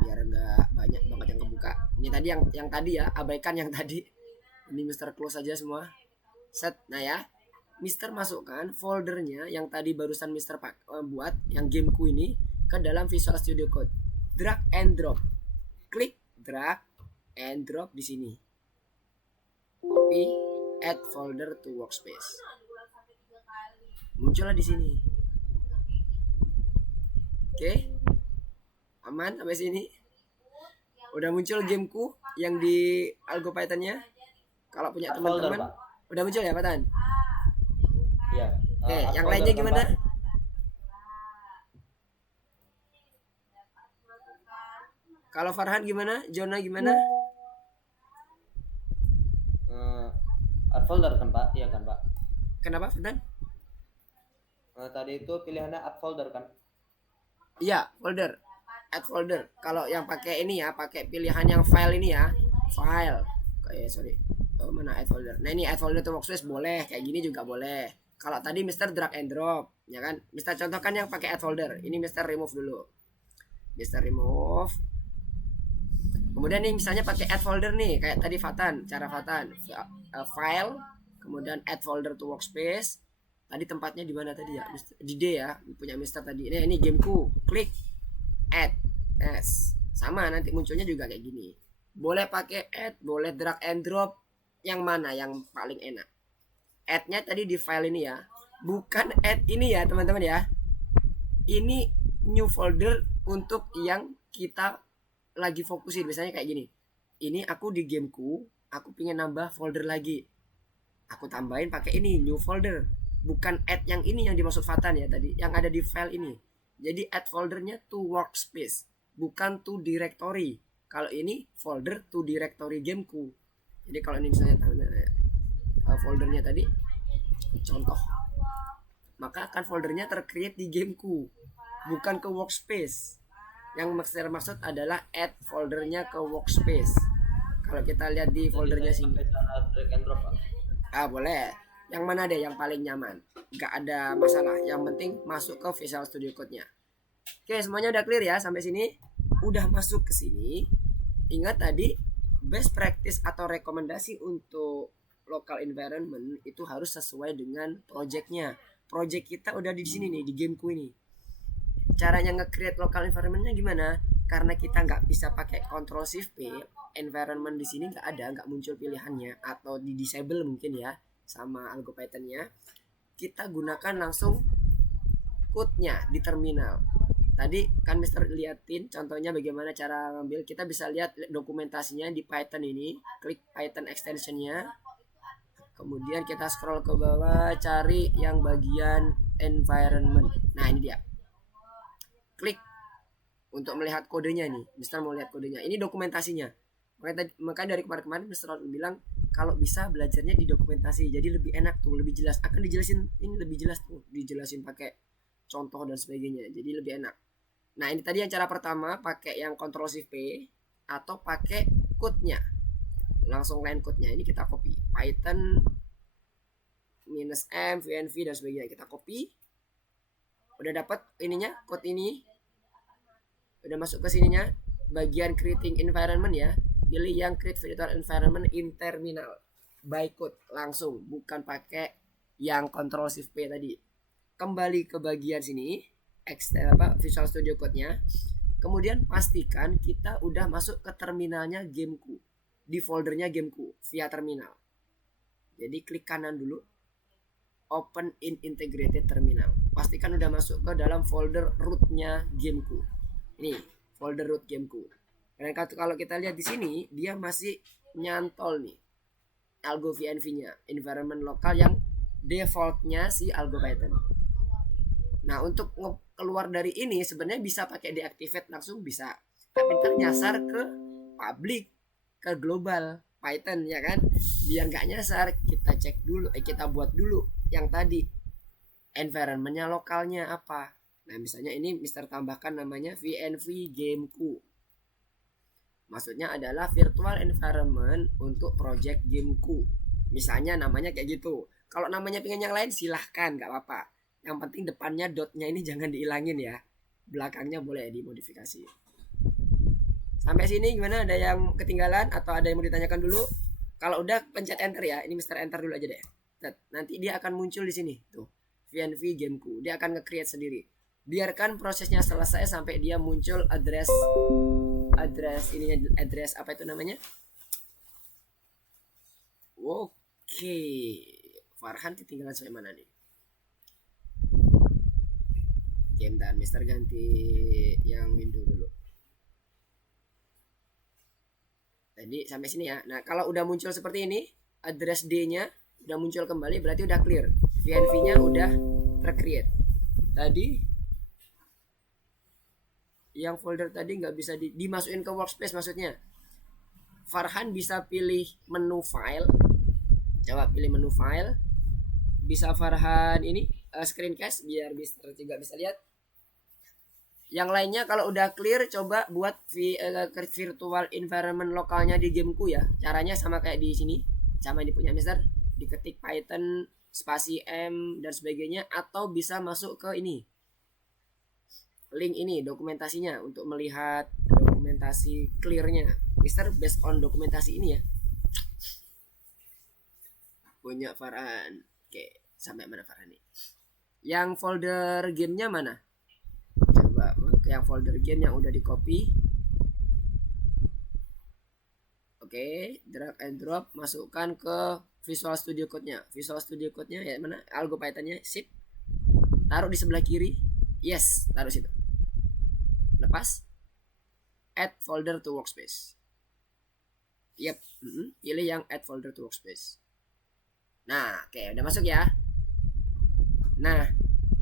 biar nggak banyak banget yang kebuka. Ini tadi yang tadi ya, abaikan yang tadi. Ini Mister close aja semua. Set. Nah ya, Mister masukkan foldernya yang tadi barusan Mister buat yang gameku ini ke dalam Visual Studio Code. Drag and drop. Klik drag and drop di sini. Copy, add folder to workspace. Muncullah di sini. Oke. Aman sampai sini. Udah muncul gameku yang di algo Python-nya. Kalau punya teman-teman udah muncul ya, Pak Tan? Iya. Oke, yang lainnya gimana? Kalau Farhan gimana? Jona gimana? Add folder kan Pak? Iya kan Pak? Kenapa Farhan? Tadi itu pilihannya add folder kan? Iya, folder. Add folder. Kalau yang pakai ini ya, pakai pilihan yang file ini ya. File. Sorry. Mana add folder? Nah, ini add folder to workspace boleh, kayak gini juga boleh. Kalau tadi Mister drag and drop, ya kan? Mister contohkan yang pakai add folder. Ini Mister remove dulu. Mister remove. Kemudian nih misalnya pakai add folder nih, kayak tadi Fatan, cara Fatan. File, kemudian add folder to workspace. Tadi tempatnya di mana tadi ya? Di D ya, punya Mister tadi. Ini gameku. Klik add. Yes. Sama nanti munculnya juga kayak gini. Boleh pakai add, boleh drag and drop. Yang mana yang paling enak? Add-nya tadi di file ini ya. Bukan add ini ya, teman-teman ya. Ini new folder untuk yang kita lagi fokusin. Misalnya kayak gini. Ini aku di gameku, aku pengen nambah folder lagi. Aku tambahin pakai ini new folder. Bukan add yang ini yang dimaksud Fatan ya tadi, yang ada di file ini. Jadi add foldernya to workspace, bukan to directory. Kalau ini folder to directory gameku. Jadi kalau ini misalnya foldernya tadi contoh, maka akan foldernya tercreate di gameku, bukan ke workspace. Yang maksud adalah add foldernya ke workspace. Kalau kita lihat di foldernya sini, drag and drop Pak. boleh. Yang mana deh yang paling nyaman? Gak ada masalah. Yang penting masuk ke Visual Studio Code-nya. Oke, semuanya udah clear ya sampai sini. Udah masuk ke sini. Ingat tadi best practice atau rekomendasi untuk local environment itu harus sesuai dengan projectnya. Project kita udah di sini nih, di gameku ini. Caranya nge-create local environment-nya gimana? karena kita nggak bisa pakai Ctrl Shift P, environment di sini nggak muncul pilihannya, atau di disable mungkin ya sama algo Python-nya. Kita gunakan langsung code-nya di terminal. Tadi kan Mister liatin contohnya bagaimana cara ngambil. Kita bisa lihat dokumentasinya di Python ini. Klik Python extension-nya. Kemudian kita scroll ke bawah, cari yang bagian environment. Nah, ini dia. Klik untuk melihat kodenya nih. Mister mau lihat kodenya. Ini dokumentasinya. Makanya dari kemarin-kemarin Mister bilang kalau bisa belajarnya di dokumentasi, jadi lebih enak tuh, lebih jelas. Akan dijelasin ini lebih jelas tuh, dijelasin pakai contoh dan sebagainya, jadi lebih enak. Nah, ini tadi yang cara pertama, pakai yang Ctrl Shift P atau pakai code-nya, langsung line code-nya. Ini kita copy Python -m vnv dan sebagainya, kita copy. Udah dapat ininya, code ini udah masuk ke sininya, bagian creating environment ya. Pilih yang create virtual environment in terminal by code langsung, bukan pakai yang Ctrl Shift P tadi. Kembali ke bagian sini, Visual Studio Code-nya. Kemudian pastikan kita udah masuk ke terminalnya Gameku, di foldernya Gameku via terminal. Jadi klik kanan dulu, open in integrated terminal. Pastikan udah masuk ke dalam folder root-nya Gameku. Ini folder root Gameku. Dan kalau kita lihat di sini, dia masih nyantol nih algo VNV-nya, environment lokal yang defaultnya si algo Python. Nah, untuk keluar dari ini sebenarnya bisa pakai deactivate langsung bisa. Tapi ntar nyasar ke public, ke global Python ya kan. Biar nggak nyasar, kita cek dulu, kita buat dulu yang tadi environmentnya lokalnya apa. Nah, misalnya ini Mister tambahkan namanya VNV Gameku. Maksudnya adalah virtual environment untuk project Gameku. Misalnya namanya kayak gitu. Kalau namanya pengen yang lain silahkan, nggak apa-apa. Yang penting depannya dotnya ini jangan dihilangin ya. Belakangnya boleh dimodifikasi. Sampai sini gimana? Ada yang ketinggalan atau ada yang mau ditanyakan dulu? Kalau udah pencet enter ya. Ini Mister enter dulu aja deh. Nanti dia akan muncul di sini tuh. VNV Gameku. Dia akan nge-create sendiri. Biarkan prosesnya selesai sampai dia muncul address ininya, address apa itu namanya. Oke, Farhan ketinggalan sampai mana nih? Game dan Mister ganti yang window dulu. Tadi sampai sini ya. Nah, kalau udah muncul seperti ini, address D-nya udah muncul kembali, berarti udah clear. VNV-nya udah tercreate. Tadi yang folder tadi nggak bisa dimasukin ke workspace, maksudnya Farhan bisa pilih menu file. Coba pilih menu file, bisa Farhan ini screencast biar Mister juga bisa lihat. Yang lainnya kalau udah clear, coba buat virtual environment lokalnya di Gameku ya. Caranya sama kayak di sini, sama yang punya Mister, diketik Python spasi m dan sebagainya, atau bisa masuk ke ini link ini dokumentasinya untuk melihat dokumentasi clearnya. Mister based on dokumentasi ini ya punya Farhan. Oke, sampai mana Farhan nih? Yang folder gamenya mana? Coba ke yang folder game yang udah di copy. Oke, drag and drop, masukkan ke Visual Studio Code-nya. Visual Studio Code-nya ya mana? Algo Python-nya, sip. Taruh di sebelah kiri. Yes, taruh situ. Lepas add folder to workspace. Yep, pilih yang add folder to workspace. Nah, oke, udah masuk ya. Nah,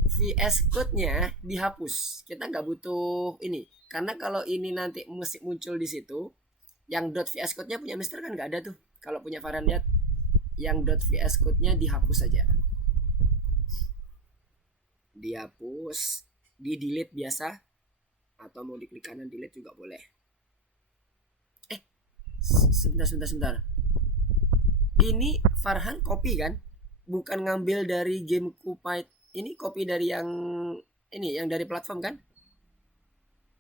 VS Code-nya dihapus. Kita nggak butuh ini, karena kalau ini nanti mesti muncul di situ. Yang .vs Code-nya punya Mister kan nggak ada tuh. Kalau punya Farhan lihat, yang .vs Code-nya dihapus saja. Dihapus, di delete biasa, atau mau diklik kanan delete juga boleh. Sebentar. Ini Farhan copy kan? Bukan ngambil dari Gameku Python. Ini copy dari yang ini, yang dari platform kan?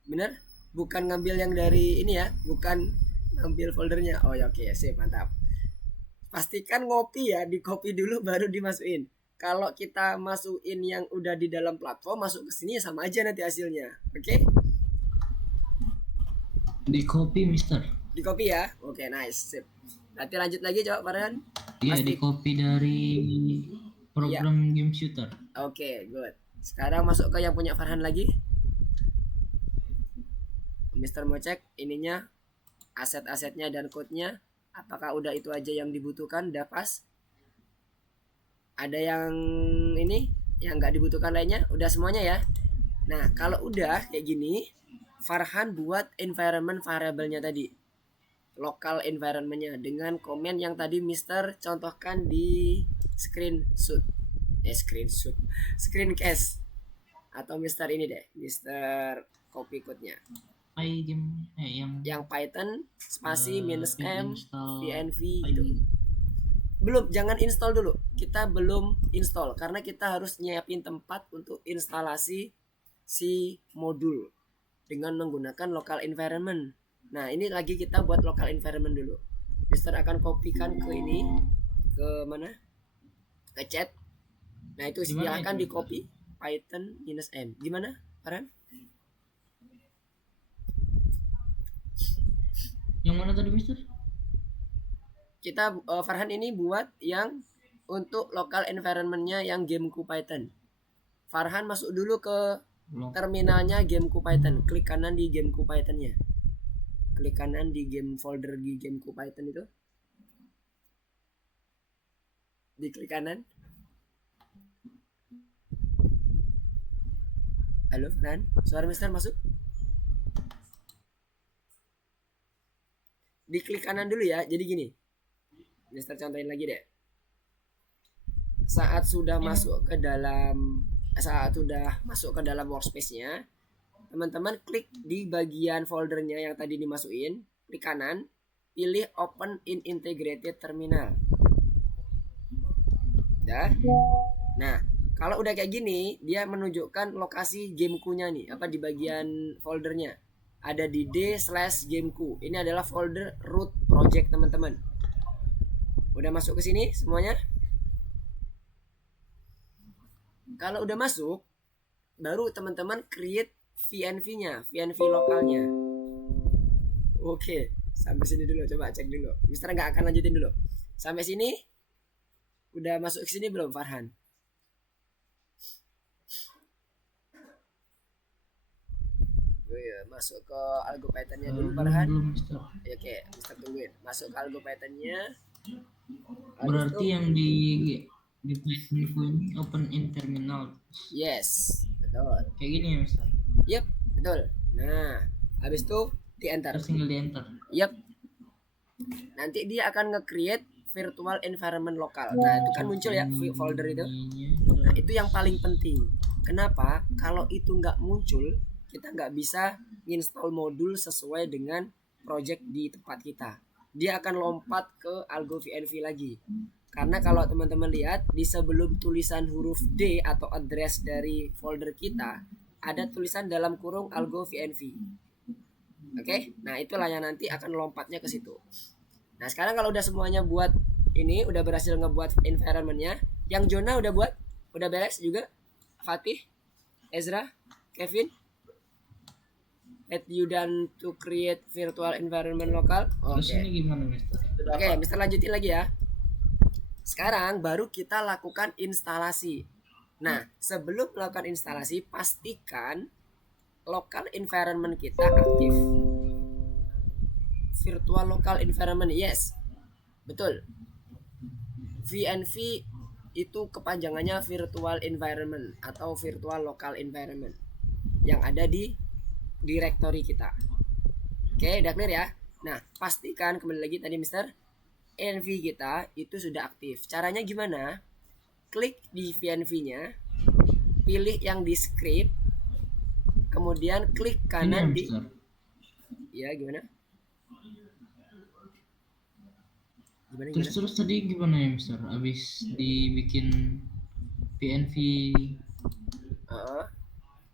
Bener? Bukan ngambil yang dari ini ya, bukan ngambil foldernya. Oh ya, oke, sip, mantap. Pastikan ngopi ya, di copy dulu baru dimasukin. Kalau kita masukin yang udah di dalam platform, masuk ke sini sama aja nanti hasilnya. Oke? Di copy, Mister. Di copy ya. Oke, nice. Sip. Nanti lanjut lagi coba Farhan. Iya, Pasti. di copy dari program game shooter. Oke, good. Sekarang masuk ke yang punya Farhan lagi. Mister mau cek ininya, aset-asetnya dan code-nya. Apakah udah itu aja yang dibutuhkan? Udah pas? Ada yang ini yang nggak dibutuhkan lainnya? Udah semuanya ya? Nah, kalau udah kayak gini, Farhan buat environment variable-nya tadi. Local environment-nya dengan komen yang tadi Mister contohkan di screenshot. Screenshot. Screencast. Atau Mister ini deh, Mister copy code-nya. Game Yang Python spasi minus M install VNV gitu. Belum, jangan install dulu. Kita belum install karena kita harus nyiapin tempat untuk instalasi si modul dengan menggunakan local environment. Nah, ini lagi kita buat local environment dulu. Mister akan kopikan ke ini, ke mana? Ke chat. Nah, itu silahkan di copy Python minus M. Gimana, Farhan? Yang mana tadi, Mister? Kita Farhan ini buat yang untuk local environment-nya yang gameku Python. Farhan masuk dulu ke terminalnya gameku Python. Klik kanan di gameku Python-nya. Klik kanan di game folder di gameku Python itu. Di klik kanan. Halo Farhan, suara Mister masuk? Di klik kanan dulu ya. Jadi gini. Mister contohin lagi deh. Saat sudah masuk ke dalam workspace-nya, teman-teman klik di bagian foldernya yang tadi dimasukin, klik kanan, pilih Open in Integrated Terminal. Dah. Nah, kalau udah kayak gini, dia menunjukkan lokasi gameku-nya nih, apa di bagian foldernya. Ada di D/gameku. Ini adalah folder root project teman-teman. Udah masuk ke sini semuanya? Kalau udah masuk, baru teman-teman create VNV-nya, VNV lokalnya. Oke, sampai sini dulu, coba cek dulu. Mister nggak akan lanjutin dulu. Sampai sini, udah masuk ke sini belum Farhan? Oh iya, masuk ke Algo Python-nya dulu Farhan. Ya, oke, Mister tungguin. Masuk ke Algo Python-nya. Berarti yang di Python ini open in terminal. Yes, betul. Kayak gini ya, Mister? Yep, betul. Nah, habis itu di enter. Terus tinggal di enter. Yep. Nanti dia akan nge-create virtual environment lokal. Nah, itu kan muncul ya folder itu. Nah, itu yang paling penting. Kenapa? Kalau itu nggak muncul, kita nggak bisa install modul sesuai dengan project di tempat kita. Dia akan lompat ke Algo VNV lagi. Karena kalau teman-teman lihat di sebelum tulisan huruf D atau address dari folder kita ada tulisan dalam kurung Algo VNV. Oke, nah itulah yang nanti akan lompatnya ke situ. Nah sekarang kalau udah semuanya buat ini, udah berhasil ngebuat environmentnya. Yang Jona udah buat, udah beres juga. Fatih, Ezra, Kevin, you done to create virtual environment lokal. Terus ini gimana, Mister? Oke, Mister lanjutin lagi ya. Sekarang baru kita lakukan instalasi. Nah, sebelum melakukan instalasi, pastikan local environment kita aktif. Virtual local environment, yes. Betul. VNV itu kepanjangannya virtual environment atau virtual local environment yang ada di directory kita. Oke, udah clear ya? Nah, pastikan kembali lagi tadi Mister, VNV kita itu sudah aktif. Caranya gimana? Klik di VNV-nya, pilih yang di script, kemudian klik kanan di... Ya, gimana? Terus tadi gimana ya, Mister? Abis dibikin VNV,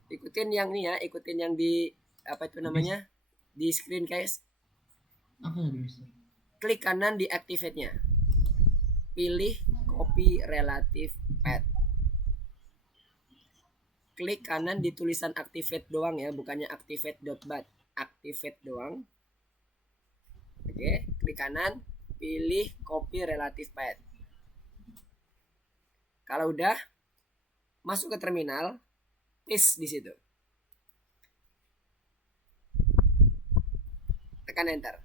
ikutin yang ini ya, ikutin yang di apa itu namanya, di screencast. Apa tadi, Mister? Klik kanan di activate-nya, pilih copy relative path, klik kanan di tulisan activate doang ya, bukannya activate.bat, activate doang, Oke, klik kanan, pilih copy relative path. Kalau udah masuk ke terminal, paste di situ. Tekan enter.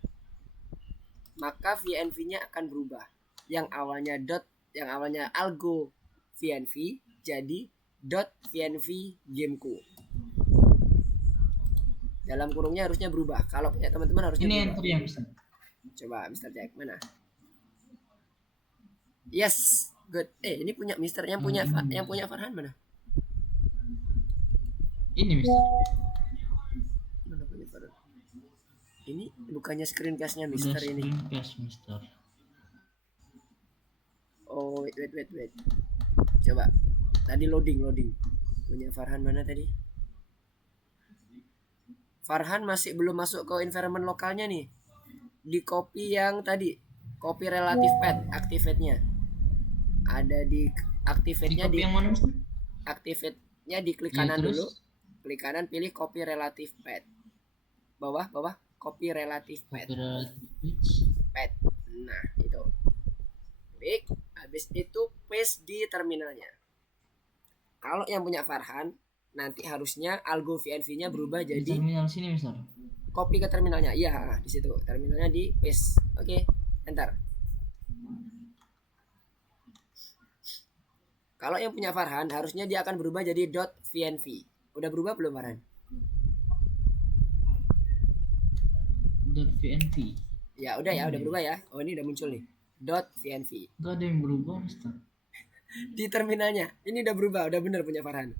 Maka VNV-nya akan berubah. Yang awalnya algo VNV jadi .vnv gameku. Dalam kurungnya harusnya berubah. Kalau punya teman-teman harusnya Ini berubah. enter ya Mister. Coba Mister cek mana? Yes, good. Ini punya Mister yang punya Farhan mana? Ini Mister. Mana punya Farhan? Ini bukannya screencast-nya Udah Mister ini. screencast Mister. Oh, wait. Coba. Tadi loading. Punya Farhan mana tadi? Farhan masih belum masuk ke environment lokalnya nih. Di copy yang tadi, copy relative path, activate-nya. Ada di Di activate-nya copy di yang mana Mister? activate-nya di klik Iya, kanan terus? dulu. Klik kanan pilih copy relative path. Bawah copy relative path. Path. Nah, itu. Klik, habis itu paste di terminalnya. Kalau yang punya Farhan, nanti harusnya algo VNV-nya berubah Di jadi terminal sini Mister. copy ke terminalnya. Iya, di situ. Terminalnya di paste. Oke, enter. Kalau yang punya Farhan, harusnya dia akan berubah jadi .vnv. Udah berubah belum Farhan? .vnv. Ya, udah berubah ya. Oh, ini udah muncul nih. .vnv. Gak ada yang berubah Mister. Di terminalnya. Ini udah berubah, udah bener punya Farhan.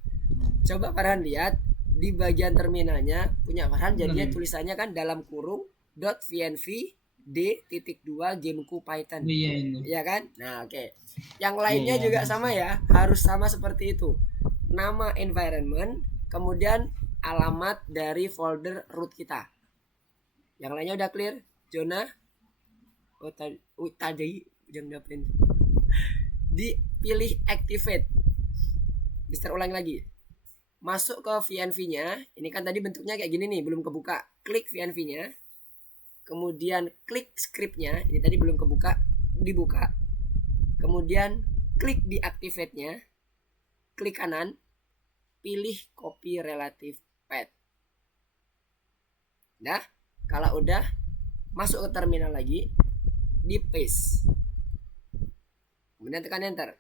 Coba Farhan lihat di bagian terminalnya punya Farhan jadinya tulisannya kan dalam kurung .vnv d.2 gameku Python. Iya ini. Iya kan? Nah, oke. Yang lainnya Iya, juga iya. sama ya, harus sama seperti itu. Nama environment, kemudian alamat dari folder root kita. Yang lainnya udah clear? Jona? Tadi jangan dapetin. Dipilih activate. Mister ulang lagi. Masuk ke VNV-nya. Ini kan tadi bentuknya kayak gini nih, belum kebuka. Klik VNV-nya. Kemudian klik script-nya. Ini tadi belum kebuka, dibuka. Kemudian klik di activate-nya. Klik kanan. Pilih copy relative path. Nah, kalau udah masuk ke terminal lagi, di paste. Kemudian tekan enter.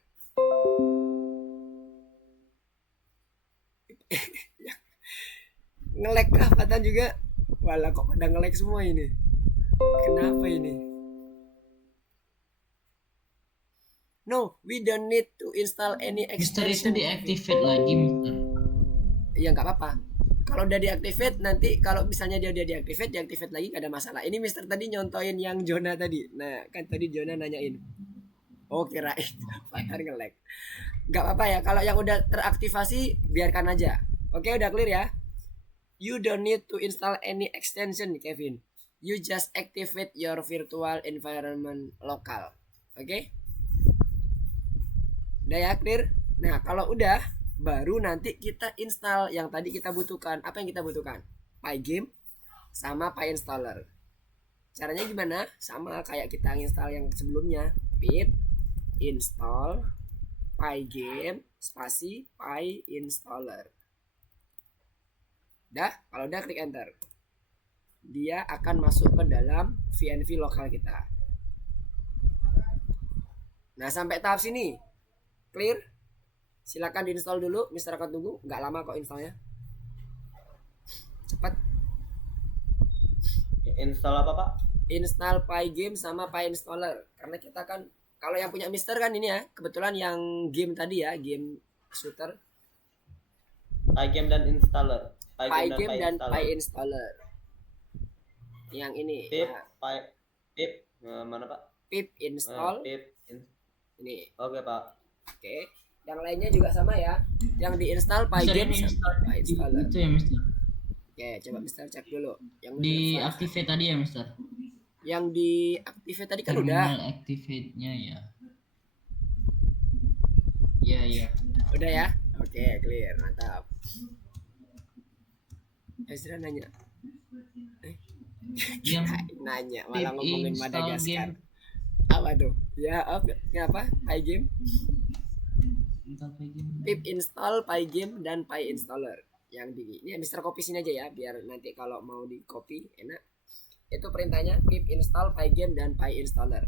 Ngelek kah Fatan juga? Walah, kok pada ngelek semua ini. Kenapa ini? No, we don't need to install any Mister itu extension. deactivate lagi Mister. Iya, nggak apa-apa. Kalau udah deactivate, nanti kalau misalnya dia udah deactivate lagi gak ada masalah. Ini Mister tadi nyontoin yang Jona tadi. Nah, kan tadi Jona nanyain. Oh, kirain Fatan ngelek. Nggak apa-apa ya, kalau yang udah teraktivasi biarkan aja. Oke, udah clear ya. You don't need to install any extension, Kevin. You just activate your virtual environment local. Oke? Udah ya, clear? Nah, kalau udah, baru nanti kita install yang tadi kita butuhkan. Apa yang kita butuhkan? Pygame sama PyInstaller. Caranya gimana? Sama kayak kita install yang sebelumnya. Pip install pygame spasi PyInstaller. Dah, kalau udah klik enter. Dia akan masuk ke dalam VNV lokal kita. Nah, sampai tahap sini clear. Silakan diinstal dulu, Mister akan tunggu. Nggak lama kok installnya. Cepat. Install apa Pak? Install Pygame sama PyInstaller. Karena kita kan, kalau yang punya Mister kan ini ya, kebetulan yang game tadi ya, game shooter. Pygame dan installer. Pygame dan PyInstaller. Yang ini. Pip, Nah, pip, mana Pak? pip install. Ini. Oke Pak. Oke. Yang lainnya juga sama ya. Yang diinstal Pygame Mister, ini sama PyInstaller. Itu ya Mister. Oke, coba Mister cek dulu. Yang Deactivate tadi ya Mister. yang diaktifkan tadi kan Terminal udah. activate-nya ya. Iya. Udah ya? Oke, clear. Mantap. Ezra nanya. Yang Nanya pip malah ngomongin install Madagaskar. game. Apa tuh? Ya, apa? Pygame? Install game. Pip install Pygame dan PyInstaller. Yang di ini Mister copy sini aja ya, biar nanti kalau mau di copy enak. Itu perintahnya pip install Pygame dan PyInstaller.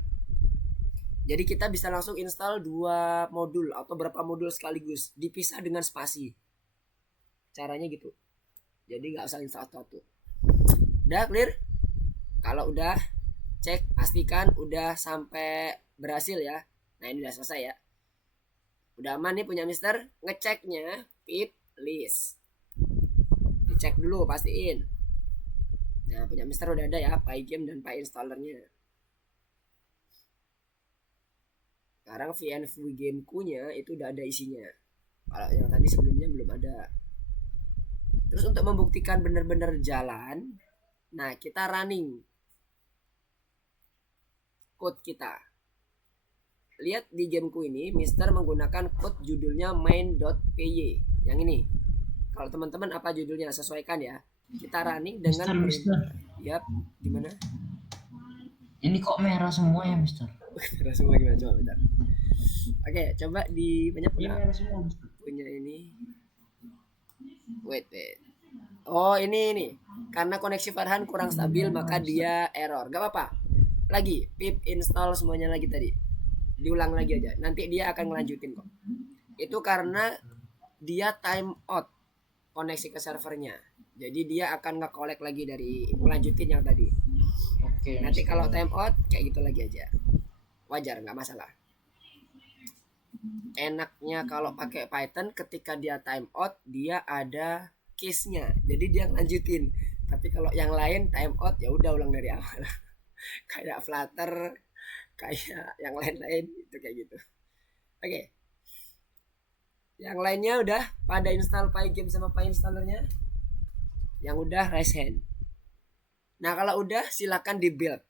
Jadi kita bisa langsung install 2 modul atau berapa modul sekaligus, dipisah dengan spasi. Caranya gitu. Jadi nggak usah install satu-satu. Udah clear? Kalau udah, cek pastikan udah sampai berhasil ya. Nah ini udah selesai ya. Udah aman nih punya Mister. Ngeceknya pip list. Dicek dulu pastiin. Nah punya Mister udah ada ya Pygame dan PyInstallernya. Sekarang VNV Gameku-nya itu udah ada isinya. Kalau yang tadi sebelumnya belum ada. Terus untuk membuktikan benar-benar jalan, nah kita running code kita. Lihat di gameku ini, Mister menggunakan code judulnya main.py. Yang ini. Kalau teman-teman apa judulnya sesuaikan ya. Kita running dengan Mister. Yap, gimana? Ini kok merah semua ya, Mister? Merah semua gimana? Coba bentar. Oke, coba di banyak Ini merah semua, Mister. punya ini. Wait. Oh, ini. Karena koneksi Farhan kurang stabil maka dia error. Gak apa-apa. Lagi, pip install semuanya lagi tadi. Diulang lagi aja. Nanti dia akan ngelanjutin kok. Itu karena dia time out koneksi ke servernya. Jadi dia akan nge-collect lagi dari ngelanjutin yang tadi. Oke. Nanti Mister. kalau time out kayak gitu lagi aja. Wajar, nggak masalah. Enaknya kalau pakai Python ketika dia time out dia ada case-nya. Jadi dia lanjutin. Tapi kalau yang lain time out ya udah ulang dari awal. Kayak Flutter, kayak yang lain-lain itu kayak gitu. Oke. Yang lainnya udah pada install Pygame sama PyInstallernya. Yang udah raise hand. Nah, kalau udah silakan di build.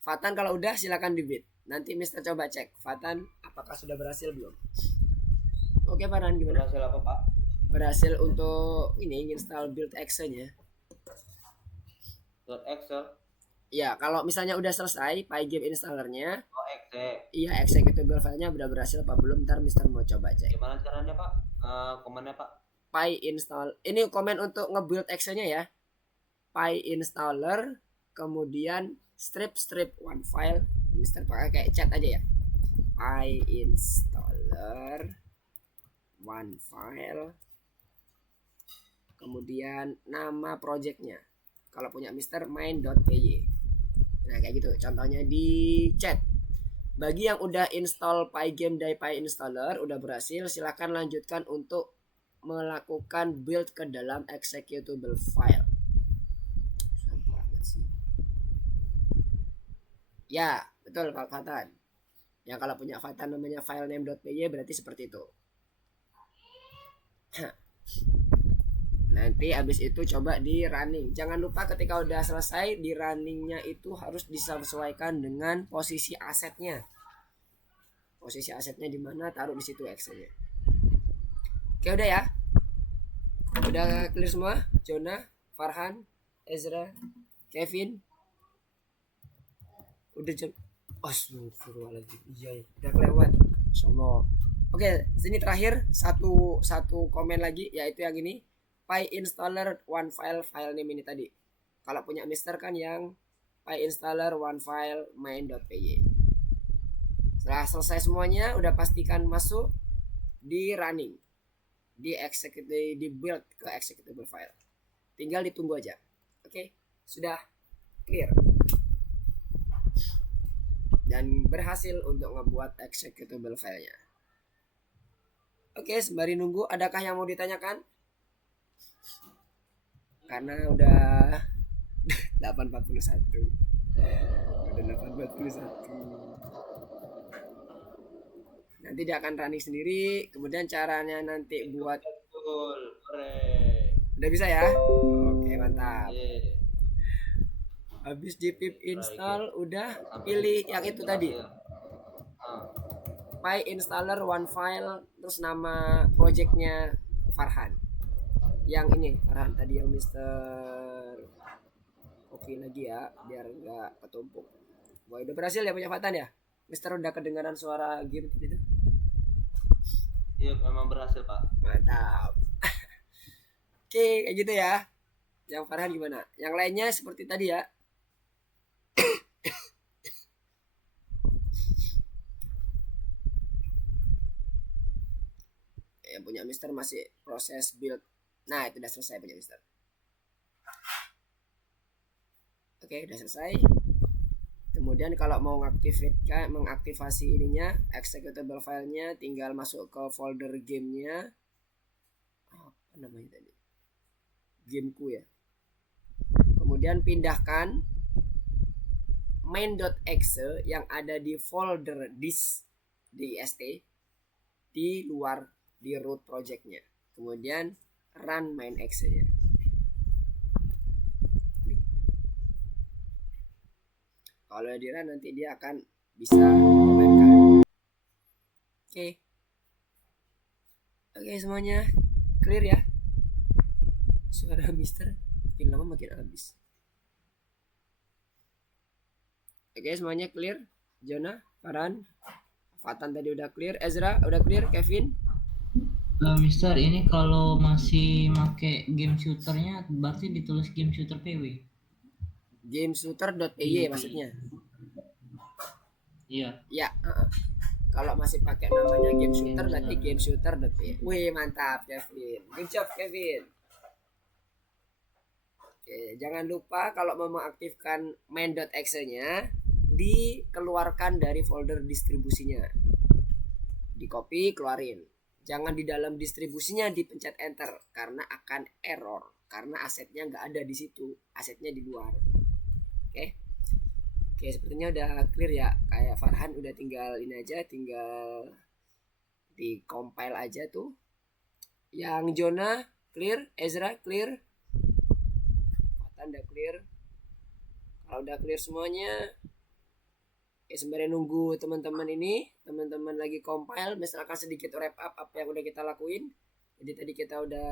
Fatan kalau udah silakan di build. Nanti Mister coba cek Fatan apakah sudah berhasil belum. Oke Farhan gimana? Berhasil apa Pak? Berhasil untuk ini install build Excel-nya. Excel. Ya, kalau misalnya udah selesai Pygame installernya, Oh Excel. iya executable file-nya udah berhasil apa belum? Ntar Mister mau coba cek. Gimana caranya Pak? Komannya Pak? PyInstall. Ini komen untuk nge-build Excel-nya ya. PyInstaller, kemudian strip one file. Mister pakai kayak chat aja ya. PyInstaller one file. Kemudian nama projectnya. Kalau punya Mister main.py. Nah kayak gitu. Contohnya di chat. Bagi yang udah install Pygame dari PyInstaller udah berhasil, silahkan lanjutkan untuk melakukan build ke dalam executable file. Ya, betul Pak Fatan. Yang kalau punya Fatan namanya filename.py berarti seperti itu. Nanti habis itu coba di running. Jangan lupa ketika udah selesai di runningnya itu harus disesuaikan dengan posisi asetnya. Posisi asetnya di mana taruh di situ Excel-nya. Oke udah ya. Udah clear semua? Jonah, Farhan, Ezra, Kevin. Udah jam. Astagfirullahaladzim. Iya, udah kelewat. Insyaallah. Oke, sini terakhir satu komen lagi yaitu yang ini. PyInstaller one file name ini tadi. Kalau punya Mister kan yang PyInstaller one file main.py. Setelah selesai semuanya, udah pastikan masuk di running, di execute, di build ke executable file. Tinggal ditunggu aja. Oke, sudah clear. Dan berhasil untuk ngebuat executable filenya. Oke, sembari nunggu, adakah yang mau ditanyakan? Karena udah 8.41. Udah 8.41. Nanti dia akan running sendiri. Kemudian caranya nanti buat. Betul. Udah bisa ya? Oke, mantap. Yeah. Habis di pip install udah pilih yang itu tadi. PyInstaller one file terus nama projectnya Farhan. Yang ini Farhan tadi yang Mister copy lagi ya biar nggak ketumpuk. Wah, udah berhasil ya punya Fatan ya? Mister udah kedengaran suara game tadi tuh. Iya, memang berhasil, Pak. Mantap. Oke, kayak gitu ya. Yang Farhan gimana? Yang lainnya seperti tadi ya. Yang punya Mister masih proses build. Nah, itu udah selesai punya Mister. Oke, udah selesai. Kemudian kalau mau mengaktifasi ininya, executable filenya, tinggal masuk ke folder gamenya. Apa namanya tadi? Gameku ya. Kemudian pindahkan main.exe yang ada di folder disk di st di luar di root projectnya. Kemudian run main.exe nya. Kalau di run nanti dia akan bisa memainkan. Oke. Oke semuanya clear ya. Suara Mister makin lama makin habis. Oke semuanya clear. Jonah, Farhan, Fatan tadi udah clear. Ezra udah clear. Kevin. Mister, ini kalau masih make game shooternya berarti ditulis game shooter PW. Gameshooter.py maksudnya. Iya. Ya. Kalau masih pakai namanya game shooter berarti gameshooter.py. Wih mantap Kevin. Good job Kevin. Oke, jangan lupa kalau mau mengaktifkan main.exe-nya dikeluarkan dari folder distribusinya. Di copy, keluarin. Jangan di dalam distribusinya dipencet enter karena akan error karena asetnya nggak ada di situ, asetnya di luar. Oke. Oke, sepertinya udah clear ya. Kayak Farhan udah tinggal ini aja, tinggal di compile aja tuh. Yang Jonah clear, Ezra clear, Fatan udah clear. Kalau udah clear semuanya, sembari nunggu teman-teman lagi compile, Mister akan sedikit wrap up apa yang udah kita lakuin. Jadi tadi kita udah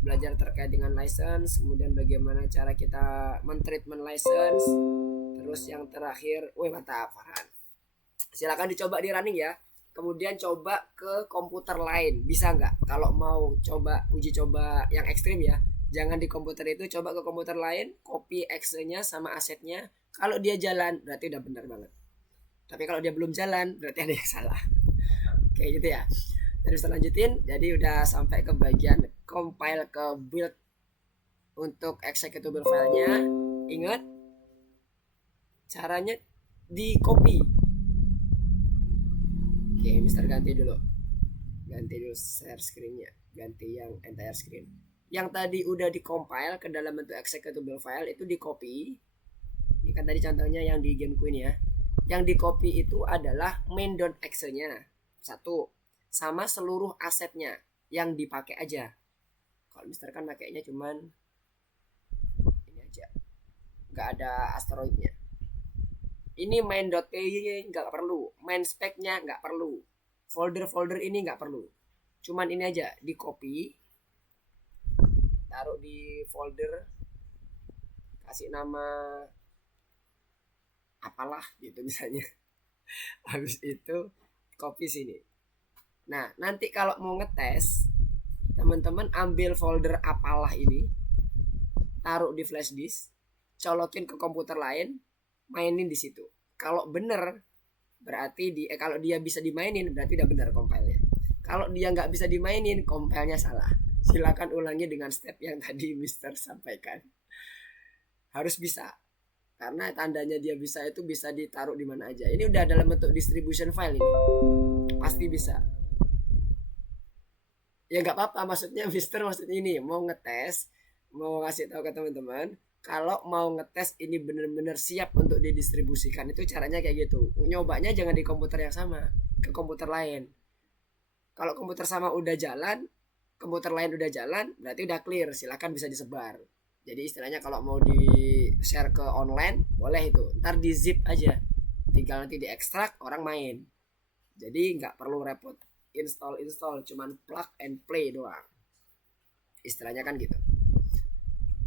belajar terkait dengan license, kemudian bagaimana cara kita men-treatment license. Terus yang terakhir, wih mantap Farhan. Silakan dicoba di running ya. Kemudian coba ke komputer lain, bisa nggak? Kalau mau coba uji coba yang ekstrim ya, jangan di komputer itu, coba ke komputer lain, copy exe-nya sama asetnya. Kalau dia jalan, berarti udah benar banget. Tapi kalau dia belum jalan, berarti ada yang salah. Kayak gitu ya. Terus kita lanjutin. Jadi udah sampai ke bagian compile ke build untuk executable filenya. Ingat caranya di copy. Oke, Mister ganti dulu share screennya, ganti yang entire screen. Yang tadi udah di compile ke dalam bentuk executable file itu di copy. Ini kan tadi contohnya yang di gameku ini ya. Yang di copy itu adalah main.exe-nya satu, sama seluruh asetnya yang dipakai aja. Kalau Mister kan pakainya cuman ini aja, nggak ada asteroidnya. Ini main.py nggak perlu, main spec-nya nggak perlu, folder-folder ini nggak perlu, cuman ini aja di copy, taruh di folder, kasih nama apalah gitu misalnya. Habis itu copy sini. Nah nanti kalau mau ngetes, teman-teman ambil folder apalah ini, taruh di flash disk, colokin ke komputer lain, mainin di situ. Kalau bener berarti kalau dia bisa dimainin berarti udah benar compile-nya. Kalau dia nggak bisa dimainin, compile-nya salah. Silakan ulangi dengan step yang tadi Mister sampaikan. Harus bisa. Karena tandanya dia bisa itu bisa ditaruh di mana aja. Ini udah dalam bentuk distribution file ini. Pasti bisa. Ya nggak apa-apa, maksudnya Mister maksudnya ini mau ngetes, mau ngasih tahu ke teman-teman kalau mau ngetes ini benar-benar siap untuk didistribusikan, itu caranya kayak gitu. Nyobanya jangan di komputer yang sama, ke komputer lain. Kalau komputer sama udah jalan, komputer lain udah jalan, berarti udah clear, silakan bisa disebar. Jadi istilahnya kalau mau di share ke online boleh itu, ntar di zip aja, tinggal nanti diekstrak orang main. Jadi nggak perlu repot install, cuman plug and play doang. Istilahnya kan gitu.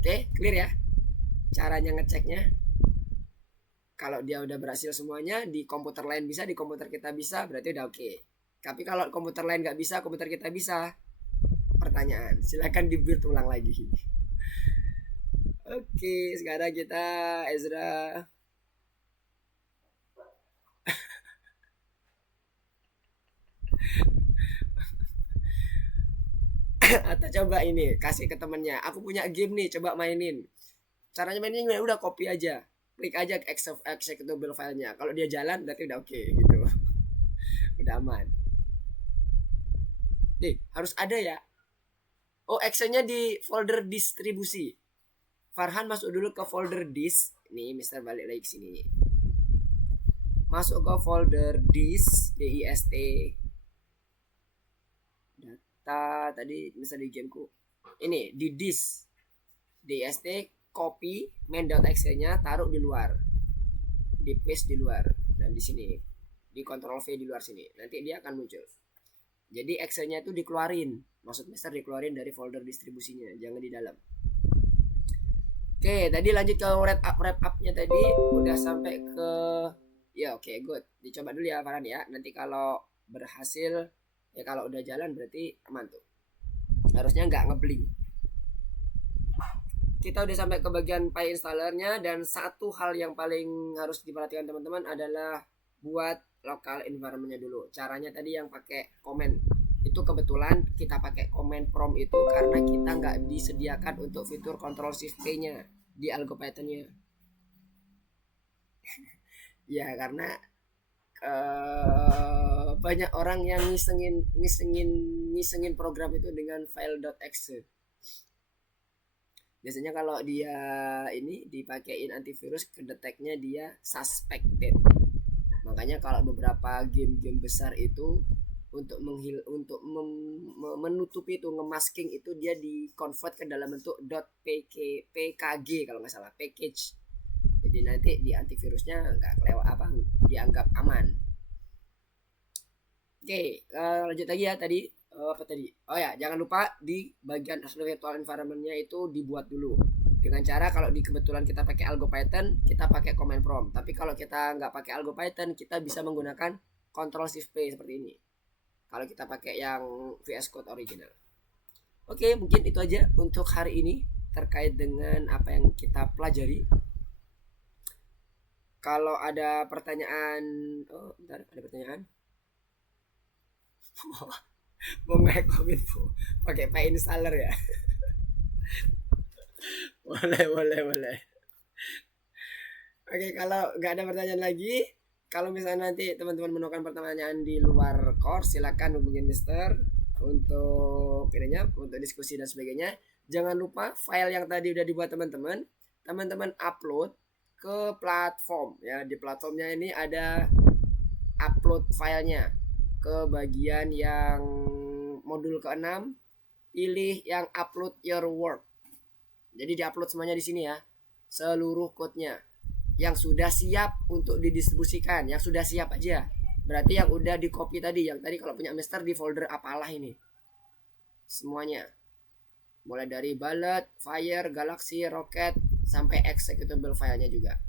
Oke, clear ya? caranya ngeceknya. Kalau dia udah berhasil semuanya, di komputer lain bisa, di komputer kita bisa, berarti udah oke. Tapi kalau komputer lain nggak bisa, komputer kita bisa, pertanyaan, silakan di-build ulang lagi. Oke, sekarang kita Ezra. Atau coba ini kasih ke temennya, aku punya game nih, coba mainin. Caranya mainnya udah copy aja, klik aja executable filenya. Kalau dia jalan berarti udah oke gitu. Udah aman. Nih harus ada ya. Oh, actionnya di folder distribusi. Farhan masuk dulu ke folder disk. Nih Mister balik lagi ke sini. Masuk ke folder disk, dist. Data tadi misalnya di gameku. Ini di disk. dist copy main.exe-nya taruh di luar. Di paste di luar. Dan di sini di Ctrl V di luar sini. Nanti dia akan muncul. Jadi exe-nya itu dikeluarin. Maksud Mister dikeluarin dari folder distribusinya, jangan di dalam. Oke, tadi lanjut ke wrap up-nya tadi udah sampai ke ya oke, good. Dicoba dulu ya Farhan ya. Nanti kalau berhasil ya kalau udah jalan berarti aman tuh. Harusnya nggak ngebling. Kita udah sampai ke bagian file installernya dan satu hal yang paling harus diperhatikan teman-teman adalah buat local environment-nya dulu. Caranya tadi yang pakai comment. Itu kebetulan kita pakai comment prompt itu karena kita nggak disediakan untuk fitur Ctrl Shift P-nya di Algo Python-nya. Ya karena banyak orang yang ngisengin program itu dengan file.exe. Biasanya kalau dia ini dipakein antivirus, kedeteknya dia suspected. Makanya kalau beberapa game-game besar itu untuk menutupi itu, ngemasking itu dia di convert ke dalam bentuk .pkg kalau nggak salah, package. Jadi nanti di antivirusnya nggak kelewat dianggap aman. Oke, lanjut lagi ya tadi. Apa tadi? Oh ya, jangan lupa di bagian virtual environment-nya itu dibuat dulu. Dengan cara kalau di kebetulan kita pakai Algo Python, kita pakai command prompt. Tapi kalau kita nggak pakai Algo Python, kita bisa menggunakan Ctrl Shift P seperti ini. Kalau kita pakai yang VS Code original. Oke, mungkin itu aja untuk hari ini terkait dengan apa yang kita pelajari. Kalau ada pertanyaan, oh bentar, ada pertanyaan. Mau nge-kominfo pakai file installer ya. boleh. Oke, kalau nggak ada pertanyaan lagi, kalau misalnya nanti teman-teman menemukan pertanyaan di luar course, silakan hubungin Mister untuk ininya, untuk diskusi dan sebagainya. Jangan lupa file yang tadi udah dibuat teman-teman upload ke platform ya. Di platformnya ini ada upload filenya ke bagian yang modul ke-6, pilih yang upload your work. Jadi diupload semuanya di sini ya, seluruh code-nya yang sudah siap untuk didistribusikan, yang sudah siap aja. Berarti yang udah di copy tadi, yang tadi kalau punya Mister di folder apalah ini, semuanya, mulai dari bullet, fire, galaxy, rocket sampai executable filenya juga.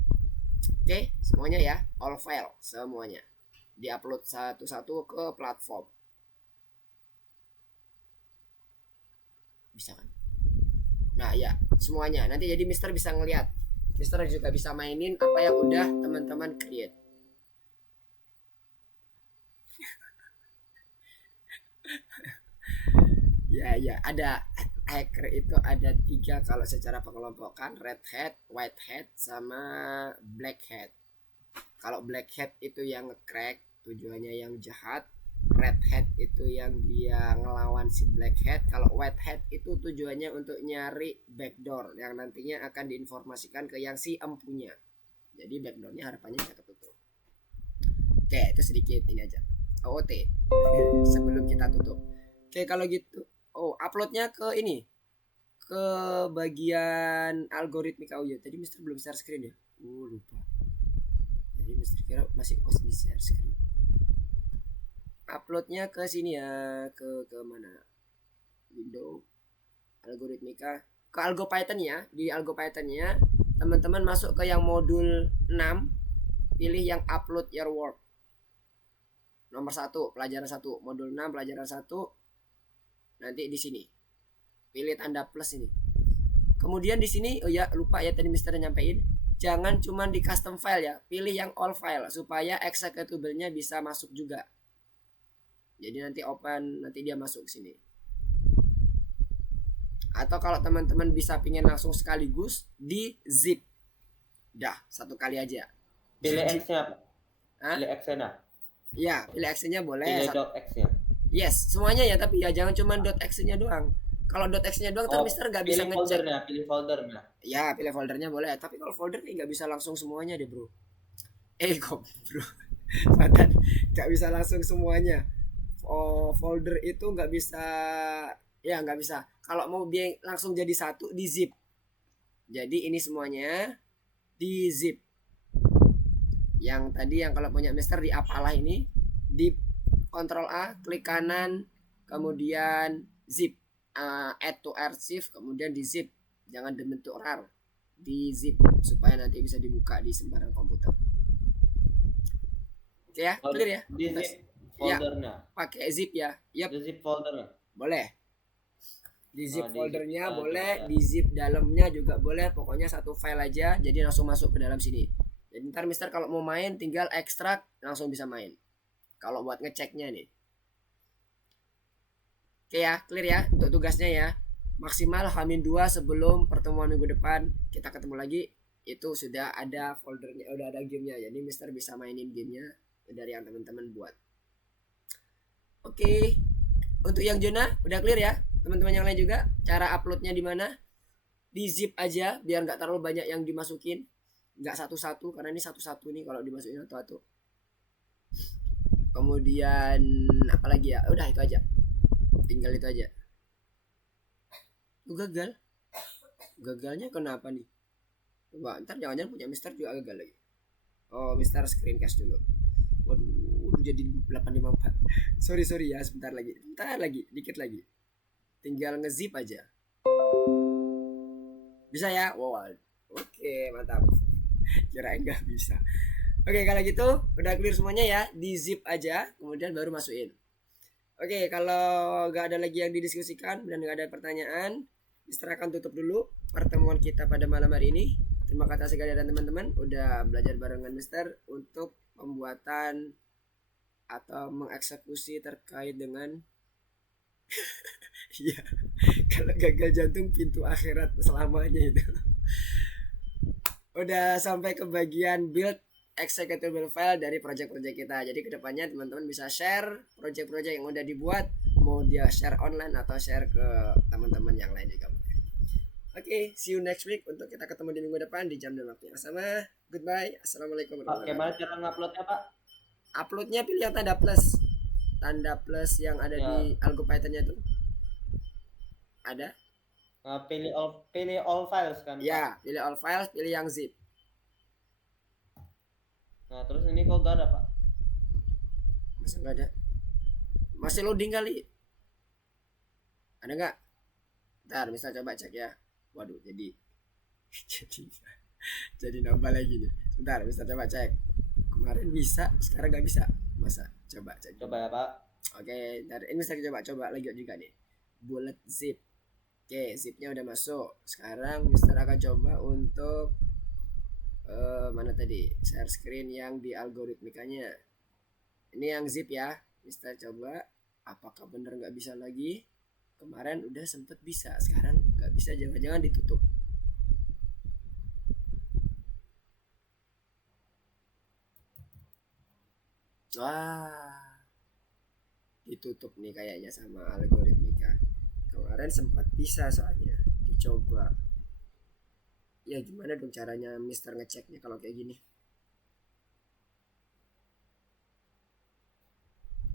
Oke, semuanya ya, all file semuanya diupload satu-satu ke platform. Bisa kan? Nah ya, semuanya. Nanti jadi Mister bisa ngeliat. Mister juga bisa mainin apa yang udah teman-teman create. Ya, ada hacker itu ada 3 kalau secara pengelompokan, red hat, white hat, sama black hat. Kalau black hat itu yang nge-crack, tujuannya yang jahat. Red hat itu yang dia ngelawan si black hat. Kalau white hat itu tujuannya untuk nyari backdoor yang nantinya akan diinformasikan ke yang si empunya. Jadi backdoornya harapannya bisa tertutup. Oke, itu sedikit ini aja OOT sebelum kita tutup. Oke, kalau gitu, uploadnya ke ini, ke bagian algoritmika. Oh iya, tadi Mister belum share screen ya. Lupa. Jadi Mister kira masih di share screen. Uploadnya ke sini ya, ke mana? Window, algoritmika, ke Algo Python ya. Di Algo Python-nya teman-teman masuk ke yang modul 6, pilih yang upload your work. Nomor 1, pelajaran 1, modul 6 pelajaran 1. Nanti di sini pilih tanda plus ini. Kemudian di sini, oh ya lupa ya tadi Mister nyampein, jangan cuma di custom file ya, pilih yang all file supaya executable-nya bisa masuk juga. Jadi nanti open, nanti dia masuk sini. Atau kalau teman-teman bisa pingin langsung sekaligus di zip, dah satu kali aja. Pilih X-nya apa? Hah? Pilih X-nya. Ya, pilih X-nya boleh. Pilih .x-nya. Yes, semuanya ya, tapi ya jangan cuma .x-nya doang. Kalau .x-nya doang, Mister nggak bisa ngecek. Pilih foldernya. Ya, pilih foldernya boleh. Tapi kalau folder nggak bisa langsung semuanya deh, bro. Kok, bro? Padat, nggak bisa langsung semuanya. Oh, folder itu nggak bisa, ya nggak bisa. Kalau mau dia langsung jadi satu, di zip. Jadi ini semuanya di zip. Yang tadi yang kalau punya Mister di apalah ini, di Ctrl A, klik kanan, kemudian zip, add to archive, kemudian di zip, jangan dibentuk rar, di zip supaya nanti bisa dibuka di sembarang komputer. Oke ya, clear ya? Di zip foldernya. Ya, pakai zip ya. Yap. Di zip foldernya. Boleh. Di zip foldernya zip, boleh, ya. di zip dalamnya juga boleh. Pokoknya satu file aja, jadi langsung masuk ke dalam sini. Jadi ntar Mister kalau mau main tinggal ekstrak langsung bisa main. Kalau buat ngeceknya nih. Oke ya, clear ya untuk tugasnya ya. Maksimal H-2 sebelum pertemuan minggu depan kita ketemu lagi, itu sudah ada foldernya, udah ada gamenya. Jadi Mister bisa mainin gamenya dari yang teman-teman buat. Oke. Untuk yang zona udah clear ya. Teman-teman yang lain juga cara uploadnya di mana? Di zip aja biar nggak terlalu banyak yang dimasukin. Nggak satu-satu karena ini satu-satu nih kalau dimasukin satu-satu. Kemudian apalagi ya, udah itu aja, tinggal itu aja. Gagalnya kenapa nih? Coba ntar jangan-jangan punya Mister juga gagal lagi. Oh, Mister screencast dulu. Waduh, jadi 854. Sorry ya, sebentar lagi, dikit lagi, tinggal ngezip aja. Bisa ya? Wow, oke, mantap. Kirain nggak bisa. Oke, kalau gitu udah clear semuanya ya, di zip aja kemudian baru masukin. Oke, kalau nggak ada lagi yang didiskusikan dan nggak ada pertanyaan, Mister akan tutup dulu pertemuan kita pada malam hari ini. Terima kasih Gadia dan teman-teman udah belajar barengan Mister untuk pembuatan atau mengeksekusi terkait dengan ya, kalau gagal jantung pintu akhirat selamanya itu. Udah sampai ke bagian build executable file dari project-project kita. Jadi kedepannya teman-teman bisa share project-project yang udah dibuat, mau dia share online atau share ke teman-teman yang lain juga. Oke, see you next week untuk kita ketemu di minggu depan di jam dan waktu yang sama. Goodbye. Assalamualaikum warahmatullahi wabarakatuh. Gimana cara nguploadnya, Pak? Uploadnya pilih yang tanda plus. Tanda plus yang ada di algo Python-nya itu. Ada? Pilih all files kan? Ya, pilih all files, pilih yang zip. Nah, terus ini kok gak ada, Pak? Masih nggak ada? Masih loading kali? Ada nggak? Ntar, misal coba cek ya. Waduh, jadi jadi nambah lagi nih. Sebentar, misal coba cek. Kemarin bisa, sekarang nggak bisa. Masa? Coba cek. Coba ya, Pak. Oke, ntar ini saya coba lagi juga nih. Bullet zip. Oke, zipnya udah masuk. Sekarang Mister akan coba untuk mana tadi? Share screen yang di algoritmikanya. Ini yang zip ya. Mister coba apakah bener nggak bisa lagi? Kemarin udah sempet bisa, sekarang nggak bisa, jangan-jangan ditutup. Wah, ditutup nih kayaknya sama algoritmika. Kemarin sempat bisa soalnya dicoba. Ya gimana dong caranya Mister ngeceknya kalau kayak gini?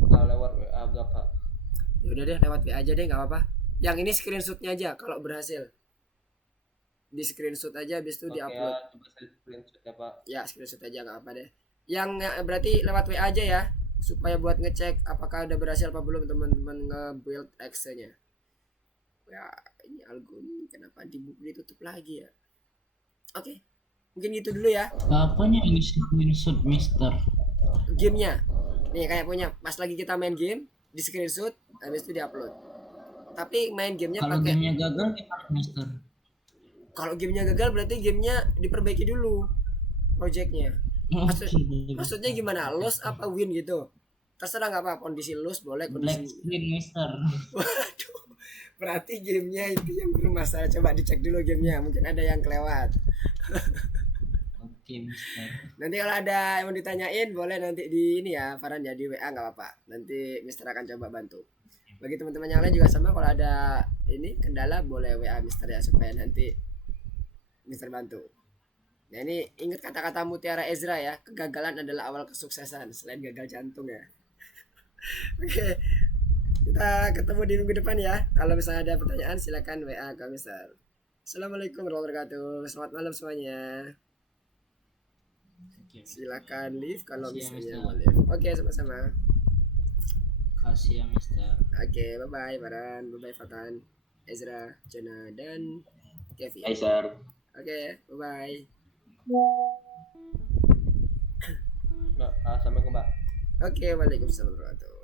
Lewat WA gak, Pak? Ya udah deh, lewat WA aja deh, nggak apa-apa. Yang ini screenshotnya aja kalau berhasil. Di screenshot aja, habis itu diupload. Ya, coba saya screenshot ya, Pak. Ya screenshot aja nggak apa deh. Yang berarti lewat WA aja ya, supaya buat ngecek apakah udah berhasil apa belum teman-teman nge-build Excel-nya. Ya ini algo ini kenapa ditutup lagi ya? Oke. Mungkin gitu dulu ya Apanya ini screenshot Mister? gamenya. Nih kayak punya pas lagi kita main game di screenshot habis itu diupload. Tapi main gamenya Kalau pakai, gamenya gagal gimana Mister? kalau gamenya gagal berarti gamenya diperbaiki dulu projectnya. Maksud, maksudnya gimana? Loss apa win gitu? Terserah nggak apa, kondisi loss boleh, Black kondisi. screen Mister. Waduh, berarti gamenya itu yang bermasalah. Coba dicek dulu gamenya, mungkin ada yang kelewat. Oke Mister. Nanti kalau ada yang mau ditanyain boleh nanti di ini ya, Farhan ya di WA nggak apa-apa. Nanti Mister akan coba bantu. Bagi teman-teman yang lain juga sama, kalau ada ini kendala boleh WA Mister ya supaya nanti Mister bantu. Nah ini ingat kata-kata Mutiara Ezra ya, kegagalan adalah awal kesuksesan selain gagal jantung ya. Oke, kita ketemu di minggu depan ya. Kalau misalnya ada pertanyaan silakan WA ke Mister. Assalamualaikum warahmatullahi wabarakatuh. Selamat malam semuanya. Oke, Silakan live kalau Makasih ya, misalnya Mister. mau live. Oke, sama-sama. Kasih ya Mister. Oke, bye-bye Baran, bye-bye Fatan, Ezra, Jona, dan Kevin. Hai sir. Oke, bye-bye. Nah, assalamualaikum Pak. Oke, waalaikumsalam warahmatullahi wabarakatuh.